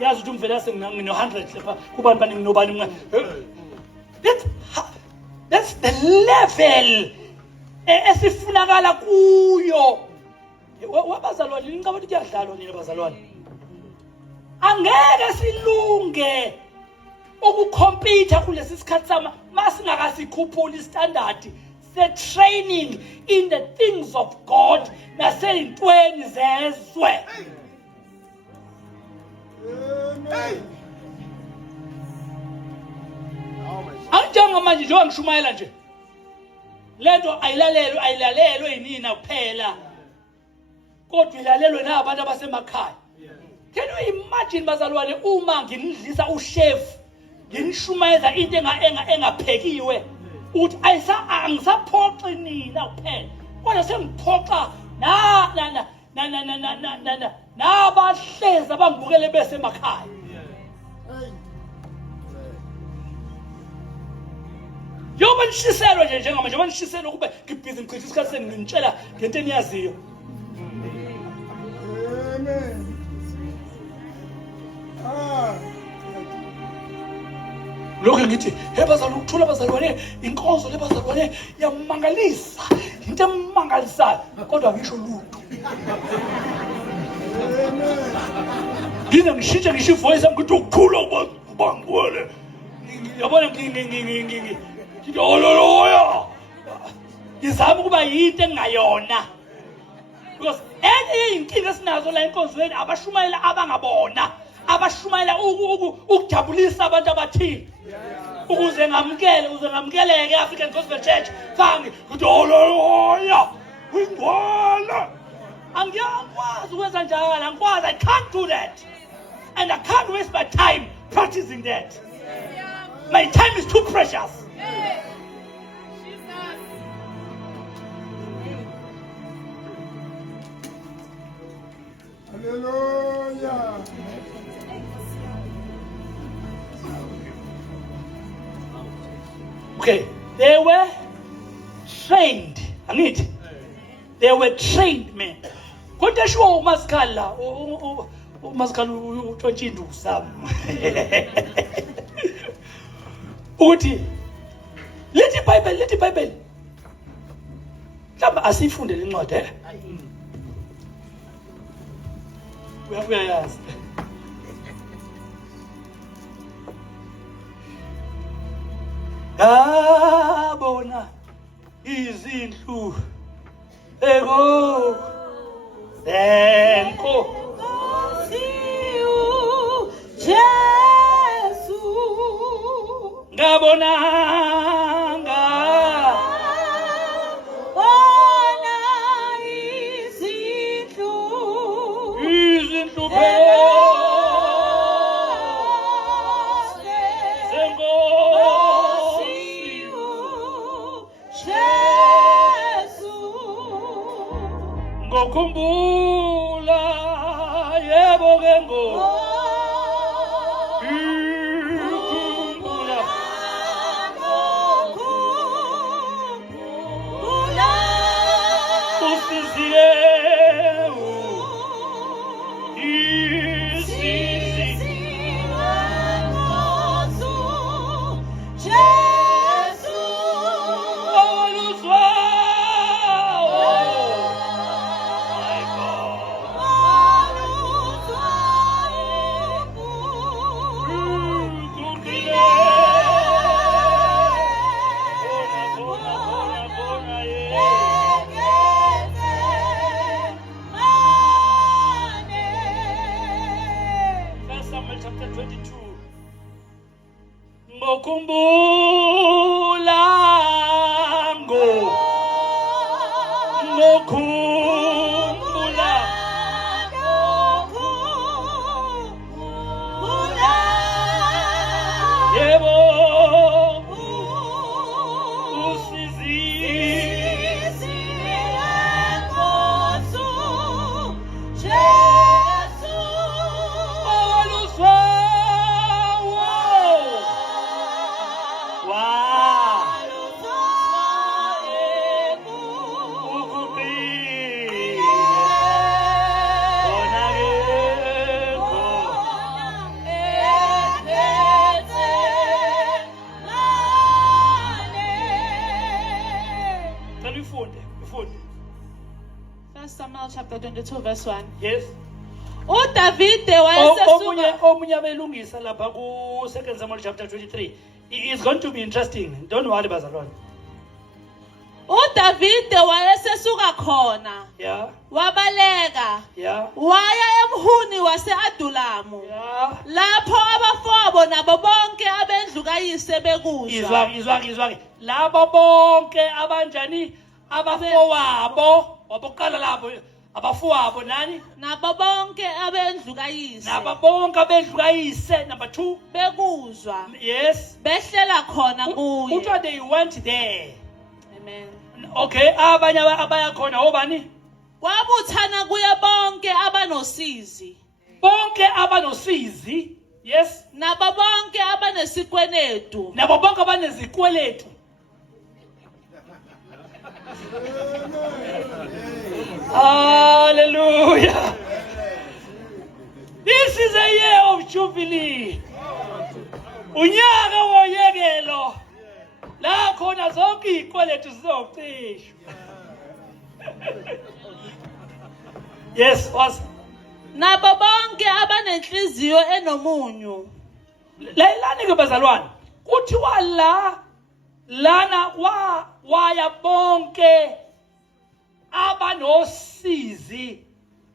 yazi ukuthi umvelase ngino100 lapha kubani bani nginobani that's the level esifunakala kuyo. Wabazalwane ngicabanga ukuthi kuyadlalwa nina bazalwane. Angeke silunge ukukhompitha kulesi sikhathi sama masingakasikhuphuli standard the training in the things of God naseyintweni zezwe. Anjengoba manje njengoba ngishumayela nje lento ayilalelwe yinina kuphela kodwa ilalelwe nabantu abasemakhaya. Can you imagine bazalwane uma nginidlisa uchef nginishumayeza into engaphekiwe uthi angisaphoxi nina kuphela kodwa sengiphoxa nabahlezi abangibukele besemakhaya. Yoba nishiselwe nje njengamanje njengoba nishiselwe ukube ngibhizi ngichitha isikhathi senginitshela ngento eniyaziyo. Amen. Lokho ngithi hebazalwane ukuthula bazalwane inkonzo lebazalwane yamangalisa into emangalisayo kodwa ngisho lutho. Ngina ngishintshe ngisho ivoice yami ukuthi ukuthula kwangwele. Yabona ngithi ololoya. Ngizama ukuba yinto engayona. Because enye inkinga esinazo la enkonzweni abashumayela abangabona. Abashumayela ukujabulisa abantu abathile. Ukuze ngamukeleke African Gospel Church fangi ukuthi ololoya wingwala. Angiyakwazi ukwenza njalo angikwazi. I can't do that. And I can't waste my time practicing that. My time is too precious. Hallelujah. Okay, they were trained. Angithi? They were trained men. Kodwa sho umasikhala umasikhala uTontshinduza. Uthi lithi Bible. Mhlawumbe asifunde lencwadi eh? Uyayazi. Ngabona izindlu ego zenko Jesu ngabona ona izindlu ngokhumbula yebo ke ngokhumbula yebo First Samuel chapter 22 verse 1. Yes. uDavide wayesesuka omunye abelungisa lapha ku 2 Samuel chapter 23. It's going to be interesting. Don't worry, bazalwane. uDavide wayesesuka khona Yeah. wabaleka Yeah. waya emhuni wase-Adulamu Yeah. lapho abafowabo nabo bonke abendlu kayise bekuzwa Izwake. Labo bonke abanjani abafowabo waboqala lapho abafowabo nani nabo bonke abendlu kayise nabo bonke abendlu kayise. Number 2. bekuzwa Yes. behlela khona kuye. Kuthiwa they went there. Amen. Okay, abanye abaya khona obani? Wabuthana kuye bonke abanosizi Bonke abanosizi. Yes. nabo bonke abanesikwenetu Nabo bonke abanezikweletu. Hallelujah. This is a year of Jubilee. Unyaka woyekelo. La khona zonke izikweletu zizocishwa. Yes, was. nabo bonke abanenhliziyo enomunyu Layilani ke bazalwane. Kuthiwa lana waya bonke abanosizi,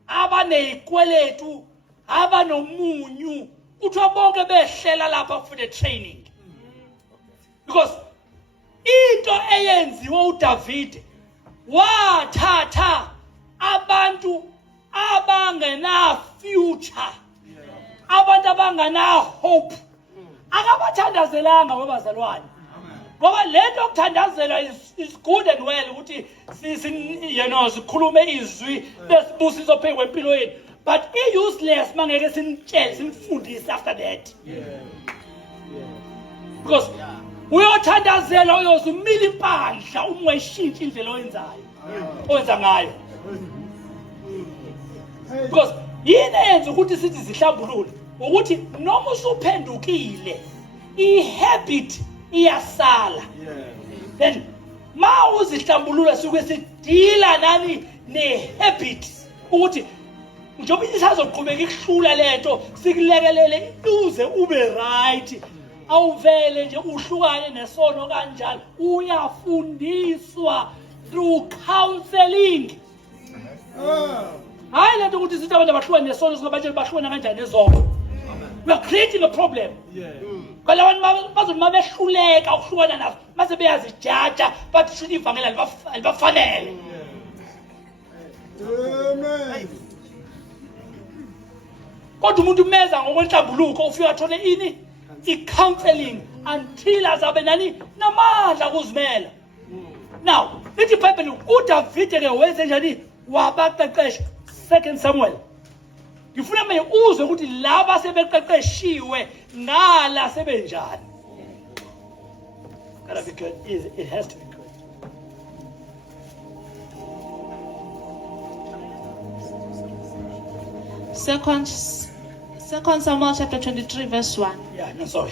abanezikweletu, abanomunyu. Kuthiwa bonke behlela lapha for the training. Because into eyenziwe uDavid wathatha abantu abangena future, abantu abangena hope, akabathandazelanga webazalwane. Ngoba lento yokuthandazela is good and well ukuthi sikhulume izwi besibusiso phezu kwempilo yethu, but useless mangeke sinitshele simfundise after that. Because uyothandazela uyozumila impandla uma eshintsha indlela oyenza ngayo. Because yini eyenza ukuthi sithi zihlambulule ukuthi noma usuphendukile ihabit iyasala. Then ma uzihlambulula suke sidila nani nehabit ukuthi njengoba isazoqhubeka ikuhlula lento sikulekelele uze ube right. Awuvele nje uhlukane nesono kanjalo, uyafundiswa through counseling. Hayi lento ukuthi sithi abantu abahlukane nesono singabatshela bahlukana kanjani nezono. We are creating a problem. Because abantu bazoma behluleka ukuhlukana nazo mase beyazijaja bathi shini ivangela libafanele. Amen. Kodwa umuntu umeza ngokwenhlambuluko ufika athole ini i-counseling until azabe nani namandla kuzimela. Now lithi iBhayibheli uDavide ke wenze njani wabaqeqesha. 2 Samuel. Ngifuna manje uzwe ukuthi laba sebeqeqeshiwe ngala sebenjani. Gotta be good. It has to be good. Second Samuel chapter 23 verse 1. Yeah, no, sorry.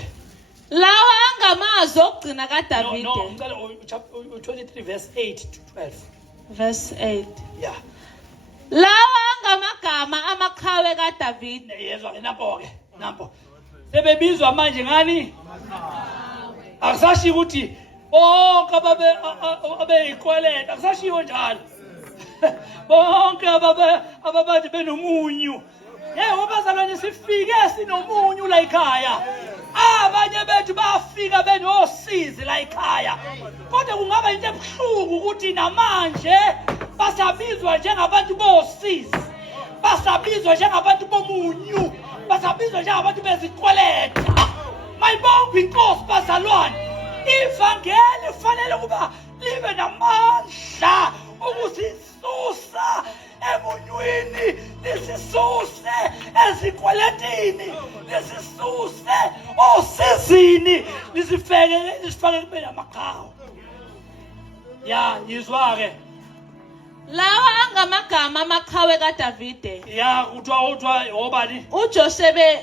Lawa angamazwi okugcina No, kaDavide. ngicela 23 verse 8 to 12. Verse 8. Yeah. Lawa angamagama amaqhawe kaDavide. Yezwa ke nampo. Sebebizwa manje ngani? Akusashi ukuthi bonke abeyikweleta, akusashiwo njalo. Bonke ababantu benomunyu. Yebo bazalwane sifike sinomunyu la ekhaya. abanye bethu bafika benosizi la ekhaya kodwa kungaba into ebuhlungu ukuthi namanje basabizwa njengabantu bosizi basabizwa njengabantu bomunyu basabizwa njengabantu bezikweleta mayibonke inkosi bazalwane ivangeli fanele kuba libe namandla ukusisusa emunywini lisisuse ezikweletini lisisuse osizini lisifake kube namaqhawe ya yizwa-ke lawa angamagama amaqhawe kaDavide ya kuthiwa obani uJosebi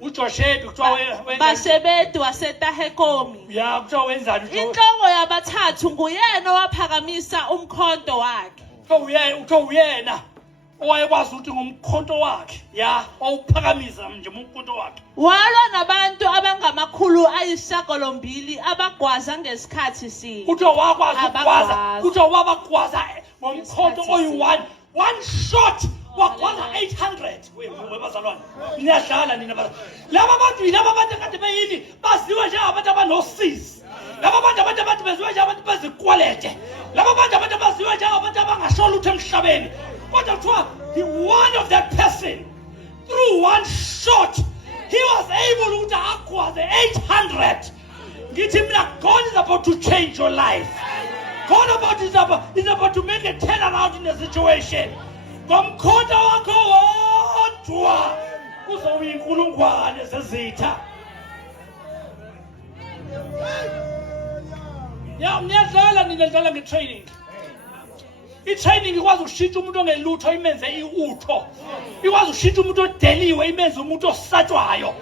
uJoshebi kuthiwa Basebeti waseTahekomi ya kuthiwa wenzani inhloko yabathathu nguyena owaphakamisa umkhonto wakhe kuthiwa uyena owayekwazi ukuthi ngumkhonto wakhe ya owuphakamisa nje umkhonto wakhe walwa nabantu abangamakhulu ayisishagalombili abagwaza ngesikhathi sinye kuthiwa wakwazi ukugwaza kuthiwa wabagwaza ngomkhonto oyi-one shot wagwaza 800 webazalwane niyadlala nina laba bantu kade beyini baziwe njengabantu abanosizi laba bantu beziwe njengabantu bezikwelete laba bantu baziwe njengabantu abangasho lutho emhlabeni kodwa kuthiwa the one of that person through one shot he was able ukuthi agwaze 800 ngithi mina God is about to change your life God is about to make a turnaround in the situation ngomkhonto wakho wodwa kuzobuya inkulungwane zezitha ya niyadlala ninadlala nge-training i-training ikwazi ukushintsha umuntu ongelutho imenze iutho ikwazi ukushintsha umuntu odeliwe imenze umuntu osatshwayo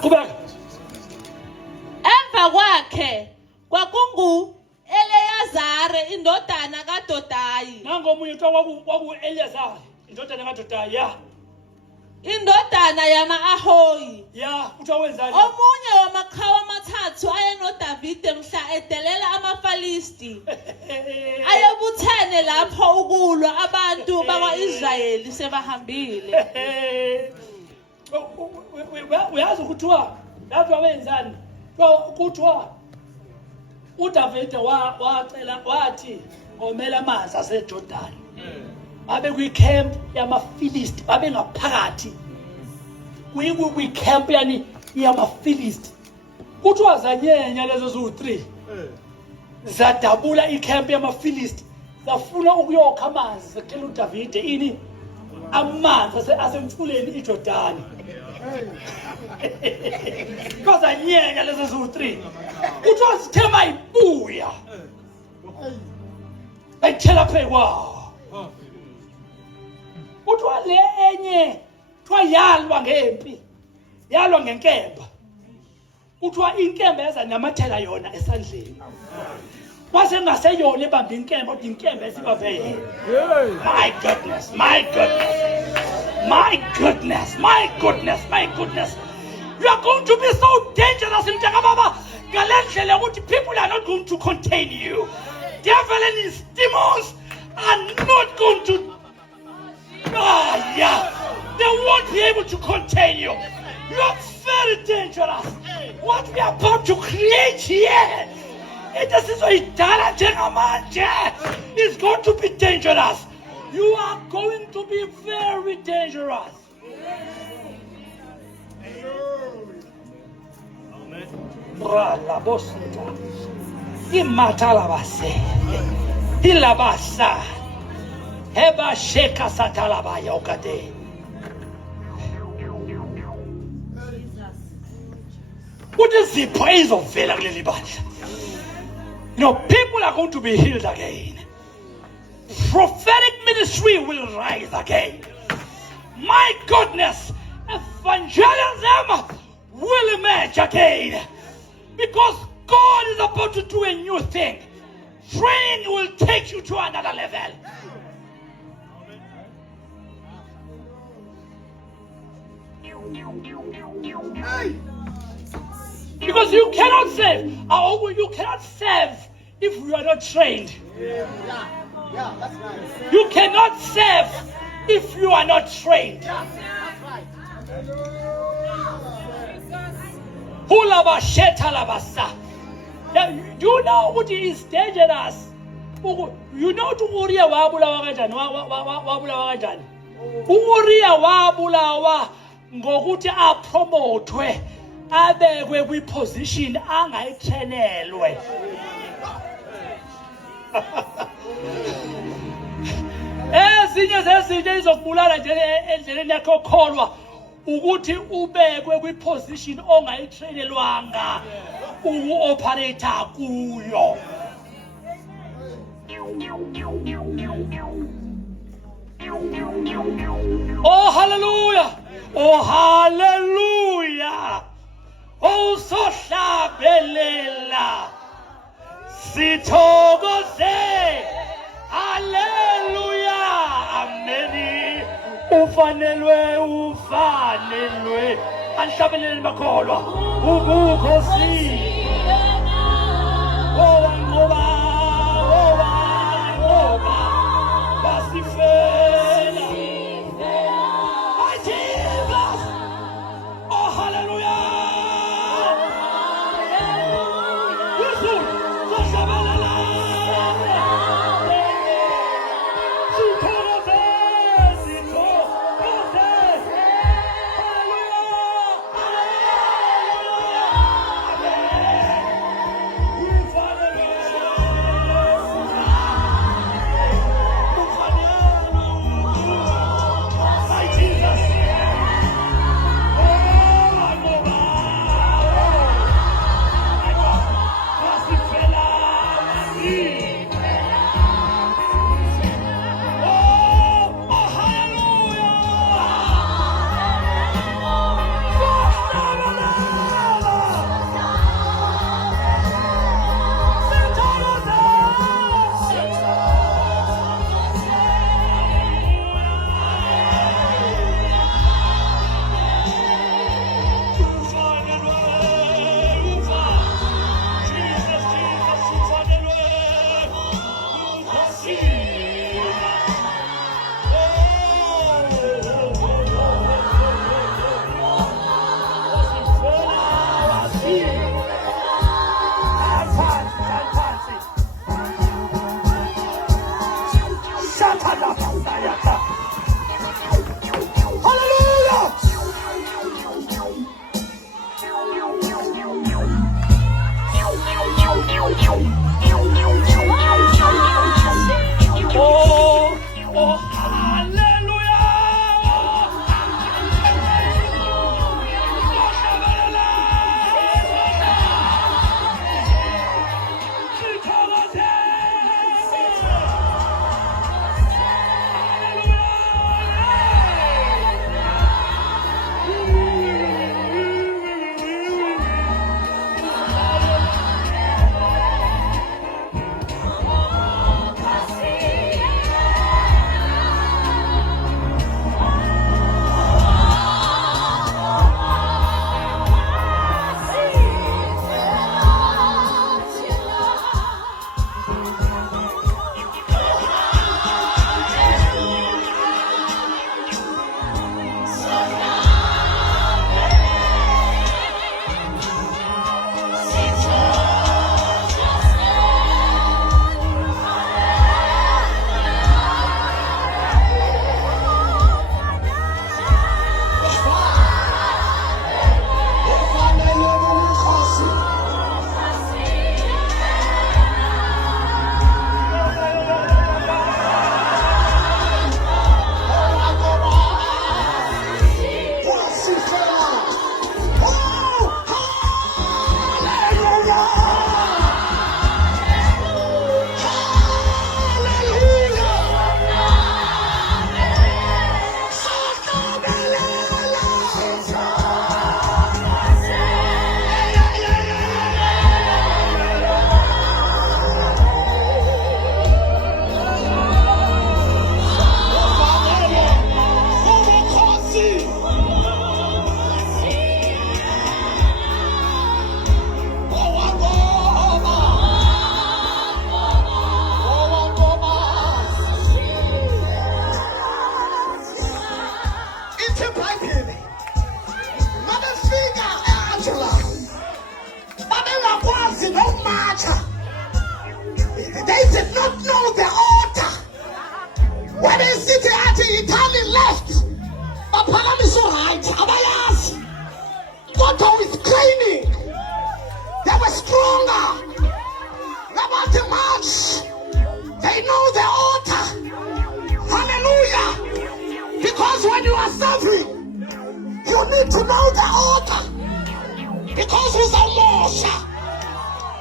qhubeka emva kwakhe kwakungu Eleyazare indodana kaDodayi nangomunye kuthiwa kwaku-Eliyazari indodana kaDodayi ya indodana yama-Ahoyi ya kuthiwa wenzani omunye wamaqhawe amathathu ayenoDavide mhla edelela amaFilisti ayebuthene lapho ukulwa abantu bakwa-Israyeli sebahambile uyazi ukuthiwa lapho wenzani kuthiwa uDavide wacela wathi ngomela amanzi aseJordani babe kwi-camp yamaFilisti babe ngaphakathi kwi-camp yani yamaFilisti kuthiwa zanyenya lezo ziwu-3 zadabula i-camp yamaFilisti zafuna ukuyokha amanzi zicela uDavide ini amanzi asemfuleni iJordani kwazanyenya lezo ziwu-3 kuthiwa zithe mayibuya bayithela phezu kwawo kuthiwa le enye kuthiwa yalwa ngempi yalwa ngenkemba kuthiwa inkemba yazanyamathela yona esandleni kwase ngaseyona ebambe inkemba kodwa inkemba esibambe yena my goodness you are going to be so dangerous mntakababa ngale ndlela ukuthi people are not going to contain you devil and his demons are not going to they won't be able to contain you. You are very dangerous. What we are about to create here, it's going to be dangerous. You are going to be very dangerous. Brala bosita. Imatala base. Ilabasa. Heba sheka satalaba yokade. What is the praise of Vela Liliband? You know, people are going to be healed again. Prophetic ministry will rise again. My goodness, evangelism will emerge again. Because God is about to do a new thing. Training will take you to another level. Because you cannot save. You cannot save if you are not trained. You cannot save if you are not trained. Now, you know what is dangerous. You know to Uriah wabulawa kanjani wabulawa kanjani. Uriah wabulawa ngokuthi apromothwe abekwe kwiposition angayitrenelwe. Ezinye zezinto ezokubulala nje endleleni yakhe okholwa ukuthi ubekwe kwiposition ongayitrenelwanga uku-operator kuyo. Oh hallelujah, oh hallelujah, oh sohlabelela sithokoze, hallelujah, ameni, ufanelwe, anhlabelele bakholwa, ubukhosi, owanqoba, basifela, my Jesus, oh hallelujah, Yesu, sohlabelela, sithokoze, hallelujah. culture. They did not know the order. When they sit at the Italian left, Papalamiso right, Abayas, Otto is training. They were stronger. About the march. They know the order. Hallelujah. Because when you are suffering, you need to know the order. Because who's a Moshe?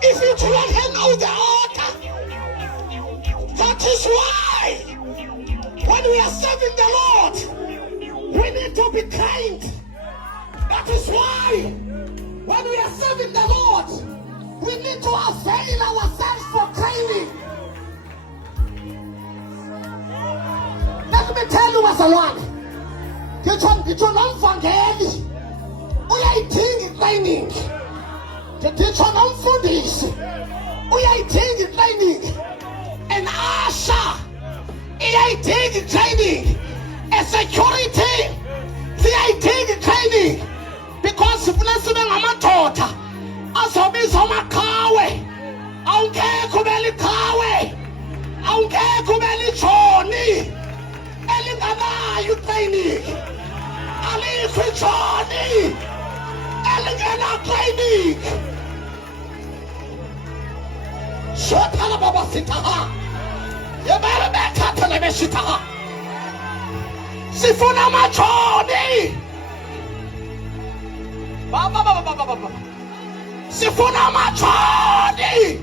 If you do not know the order, that is why when we are serving the Lord, we need to be kind. That is why when we are serving the Lord, we need to avail ourselves for training. Let me tell you, Masalwane, get on Vangeli. We are eating training. Get on foodies. We are eating training. And Asha, we are eating training. And security, we are eating training. Because if we're not azobizwa amakawe awungekho belikawe awungekho belijoni elinganayo training alikho ijoni elingena training shothala baba sitaha yebele bethatha lebeshitaha sifuna amajoni baba sifuna amajoni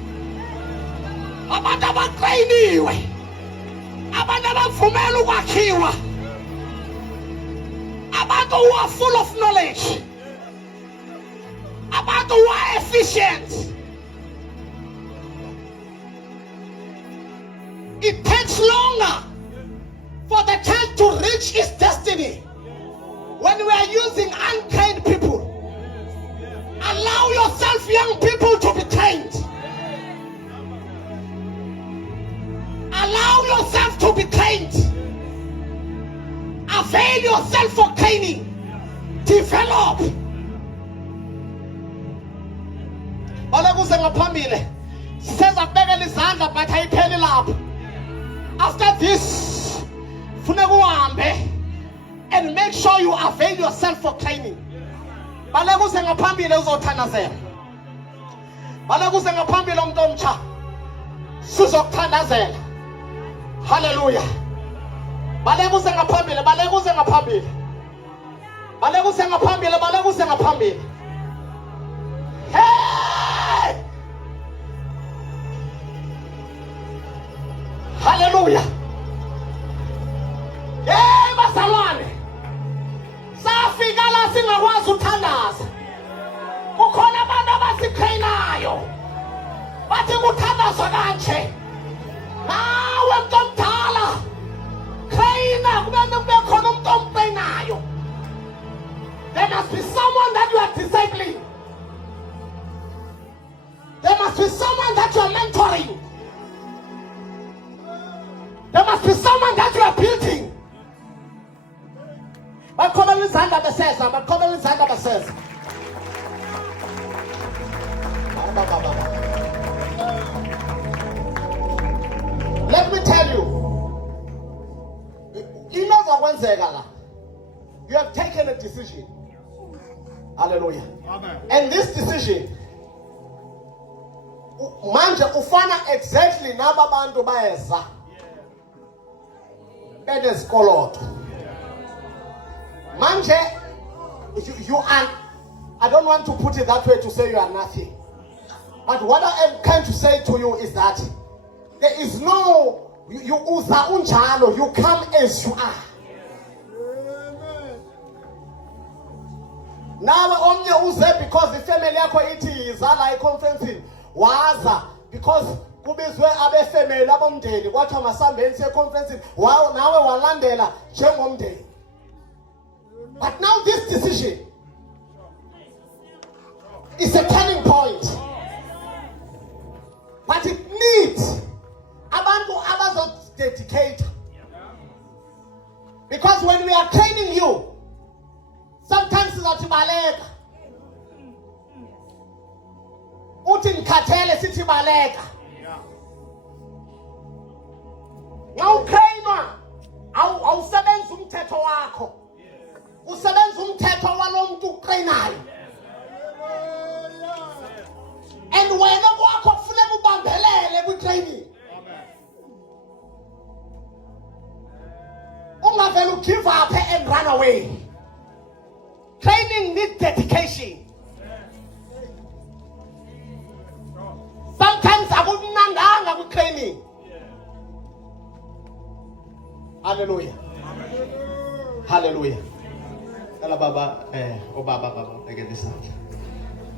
abantu abatrayiniwe abantu abavumela ukwakhiwa abantu who are full of knowledge abantu who are efficient. It takes longer for the church to reach its destiny when we are using untrained people. Allow yourself, young people, to be trained. Allow yourself to be trained. Avail yourself for training. Develop. After this, and make sure you avail yourself for training. Balekuze ngaphambili uzothandazela. Balekuze ngaphambili umuntu omtsha. Sizokuthandazela. Hallelujah. Balekuze ngaphambili, balekuze ngaphambili. Balekuze ngaphambili, balekuze ngaphambili. Hey! Hallelujah. Hey, bazalwane. Safika la singakwazi uthandaza. Kukhona abantu abasiqhenayo. Bathi kuthandazwa kanje. Nawe mntu omdala. Qhena kube khona umuntu omqhenayo. There must be someone that you are discipling. There must be someone that you are mentoring. There must be someone that you are building. Let me tell you, you have taken a decision. Hallelujah. Amen. And this decision, manje ufana exactly naba bantu bayeza. Beneskoloto. Manje, you are, I don't want to put it that way to say you are nothing. But what I am trying to say to you is that there is no, you uza unjalo, you come as you are. Now omnye uze because the family yakho ithi izala iconference waza because kubizwe abefamily abomndeni kwathiwa masambeni seconference wow nawe walandela njengomndeni. But now this decision is a turning point. But it needs abantu abazo dedicate. Because when we are training you, sometimes it's not baleka. Uthi ngikhathele sithi sibaleka. Nxa utrainwa awusebenzi umthetho wakho. Usebenza umthetho walomuntu utrainayo. And wena kwakho kufuneka ubambelele ku-training. Ungavele give up and run away. Training needs dedication. Sometimes akunandanga ku-training. Hallelujah. Hallelujah. Kala baba obaba baba begele isandla.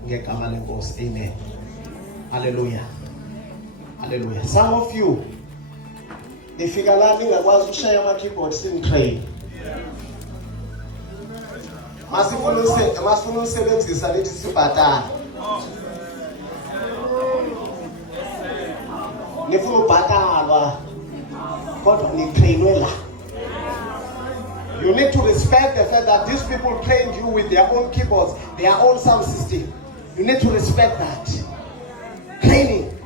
Ngegama lenkosi. Amen. Hallelujah. Hallelujah. Some of you nifika la ningakwazi ukushaya ama keyboard sing-train. Masifuna usebenzisa lethi sibhatala. Nifuna ubhatalwa kodwa nitrainwe la. You need to respect the fact that these people trained you with their own keyboards, their own sound system. You need to respect that. Training.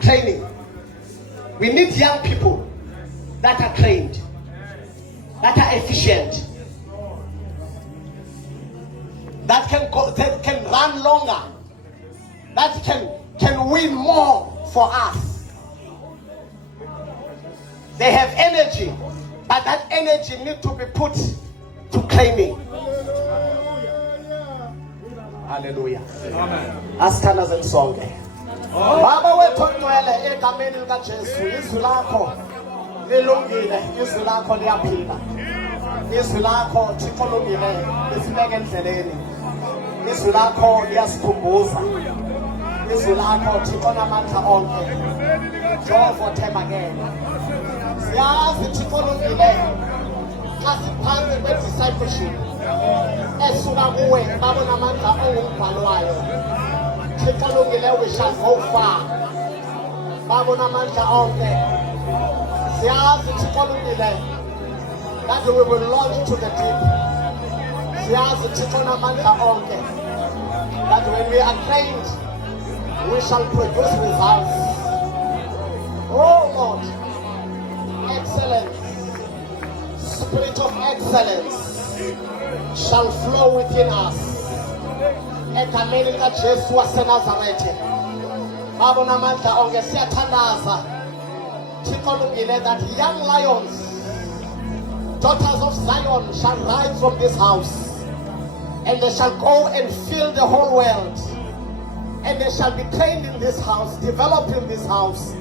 Training. We need young people that are trained, that are efficient, that can run longer, that can win more for us. They have energy, but that energy needs to be put to training. Hallelujah. Asithanda zengisonke. Baba wethu ongcwele egameni lika Jesu, izwi lakho lilungile, izwi lakho liyaphila. Izwi lakho Thixo lungile, lisibeke endleleni. Izwi lakho liyasikhumbuza. Izwi lakho Thixo namandla onke. Jehova thembakele. Siyazi Thixo lungile, xa siphandle kwe-discipleship esuka kuwe baba namandla ongumbhalwayo. Thixo lungile, we shall go far. Baba namandla onke. Siyazi Thixo lungile, that we will launch to the deep. Siyazi Thixo namandla onke, that when we are trained, we shall produce results. Oh Lord, excellence, spirit of excellence shall flow within us. Egameni lika Jesu waseNazarethe. Baba namandla onke siyathandaza Thixo lungile, that young lions, daughters of Zion, shall rise from this house, and they shall go and fill the whole world, and they shall be trained in this house, developed in this house.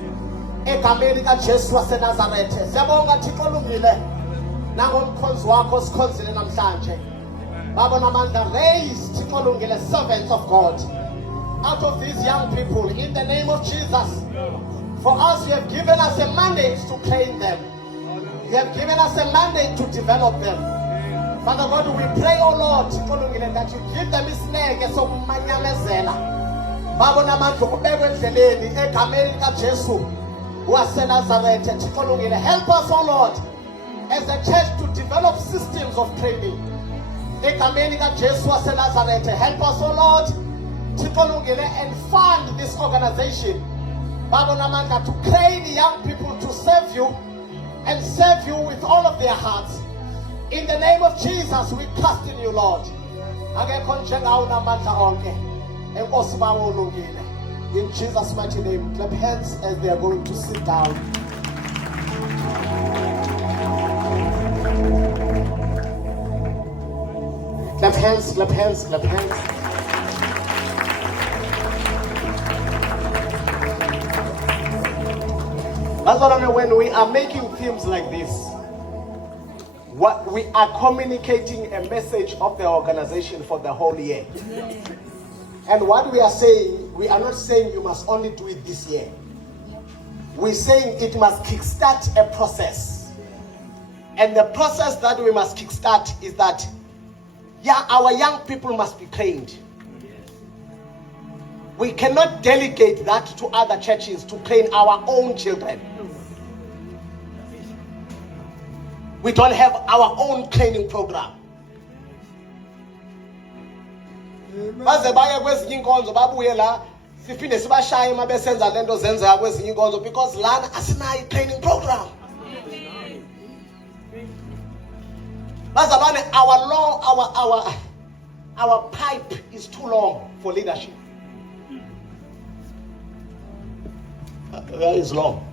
Egameni lika Jesu waseNazarethe. Siyabonga Thixo lungile nangomkhonzi wakho sikhonzile namhlanje. Baba namandla, raise Thixo lungile servants of God out of these young people in the name of Jesus. For us, you have given us a mandate to train them. You have given us a mandate to develop them. Father God, we pray, oh Lord, that you give them isineke sokumanyamezela. Baba namandla kubekwe endleleni egameni lika Jesu waseNazarethe. Thixo lungile, help us, oh Lord, as a church to develop systems of training. Egameni lika Jesu waseNazarethe, help us, oh Lord, Thixo lungile, and fund this organization. Baba namandla, to train young people to serve you and serve you with all of their hearts. In the name of Jesus, we trust in you, Lord. Akekho njengawe namandla onke. Enkosi bawo ulungile. In Jesus' mighty name, clap hands as they are going to sit down. Clap hands, clap hands, clap hands. That's what I mean. When we are making themes like this, what we are communicating a message of the organization for the whole year. And what we are saying, we are not saying you must only do it this year. We're saying it must kickstart a process. And the process that we must kickstart is that, our young people must be trained. We cannot delegate that to other churches to train our own children. We don't have our own training program. baze baye kwezinye inkonzo babuye la siphinde sibashaye uma besenza lento zenzeka kwezinye inkonzo because lana asinayo training program. Bazabane, our pipe is too long for leadership. It's long.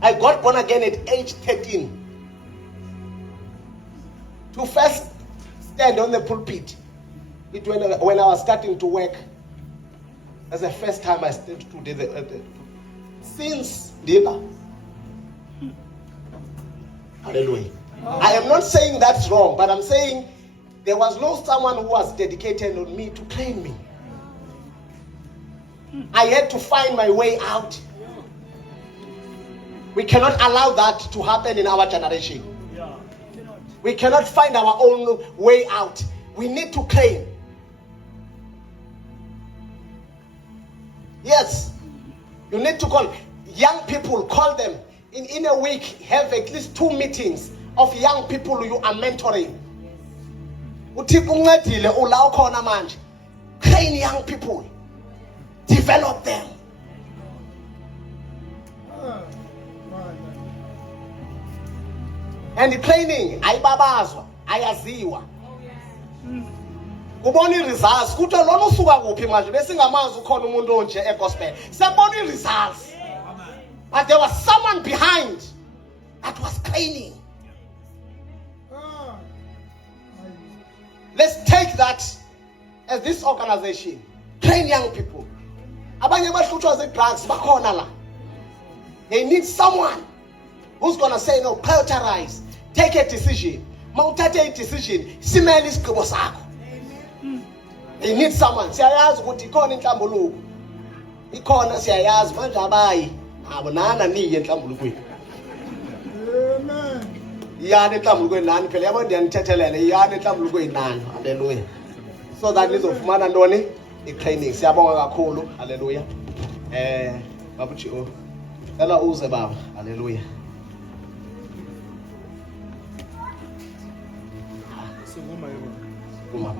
I got born again at age 13. To first stand on the pulpit, it when I was starting to work. That's the first time I stood to do the since Deba. Hallelujah. I am not saying that's wrong, but I'm saying there was no someone who was dedicated on me to train me. I had to find my way out. We cannot allow that to happen in our generation. We cannot find our own way out. We need to train. Yes, you need to call young people, call them. In a week, have at least 2 meetings of young people you are mentoring. Train young people. Develop them. And the training, ayibabazwa, ayaziwa. Kubona results, kuthi lona usuka kuphi manje bese ngamazi ukhona umuntu onje egospel. Siyabona results. But there was someone behind that was training. Let's take that as this organization. Train young people. Abanye bahlutshwa ze-drugs bakhona la. They need someone who's going to say no, prioritize, take a decision. Mawuthathe a decision, simele isigqibo sakho. They need someone. Siyayazi ukuthi ikhona inhlambuluko. Ikhona siyayazi manje abayi. Abonana niye enhlambulukweni. Amen. Iyane enhlambulukweni nani phela yabo ndiyanithethelele iyane enhlambulukweni nani. Hallelujah. So that nizofumana ntoni? I-training. Siyabonga kakhulu. Hallelujah. Baba Chio. Ela uze baba. Hallelujah. Uma.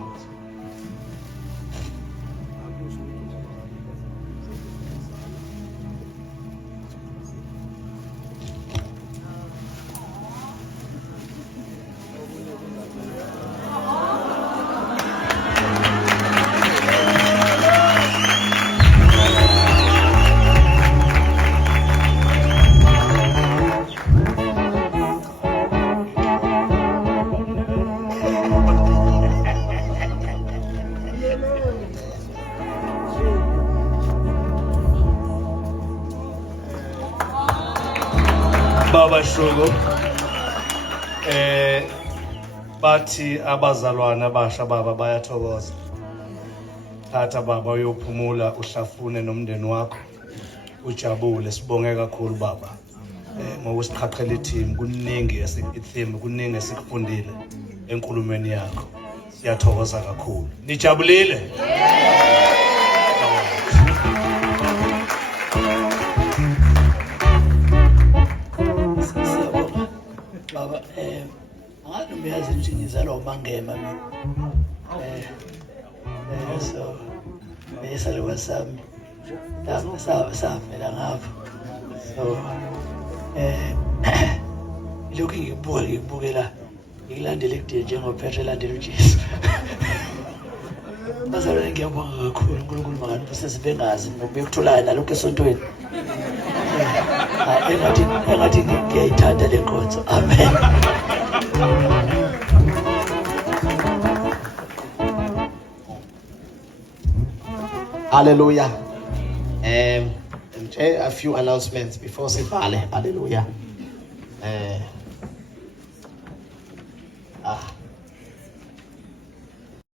Baba Shugo, bathi abazalwana basha baba bayathokoza. Thatha baba uyophumula uhlafune nomndeni wakho ujabule sibonge kakhulu baba. Ngokusiqhaqhela i-team kuningi i-theme kuningi esikufundile enkulumeni yakho. Siyathokoza kakhulu. Nijabulile? Baba, angathi uyazi ukuthi ngizalwa uMangema mina. So besalo sami safela ngapha. So lokhu ngibukela ngilandele kude njengophethe landela uJesu. Bazalwane ngiyabonga kakhulu uNkulunkulu makani sesibengazi ngokutholana nalokho esontweni. Engathi ngiyayithanda le nkonzo. Amen. Hallelujah. A few announcements before Sivale. Hallelujah.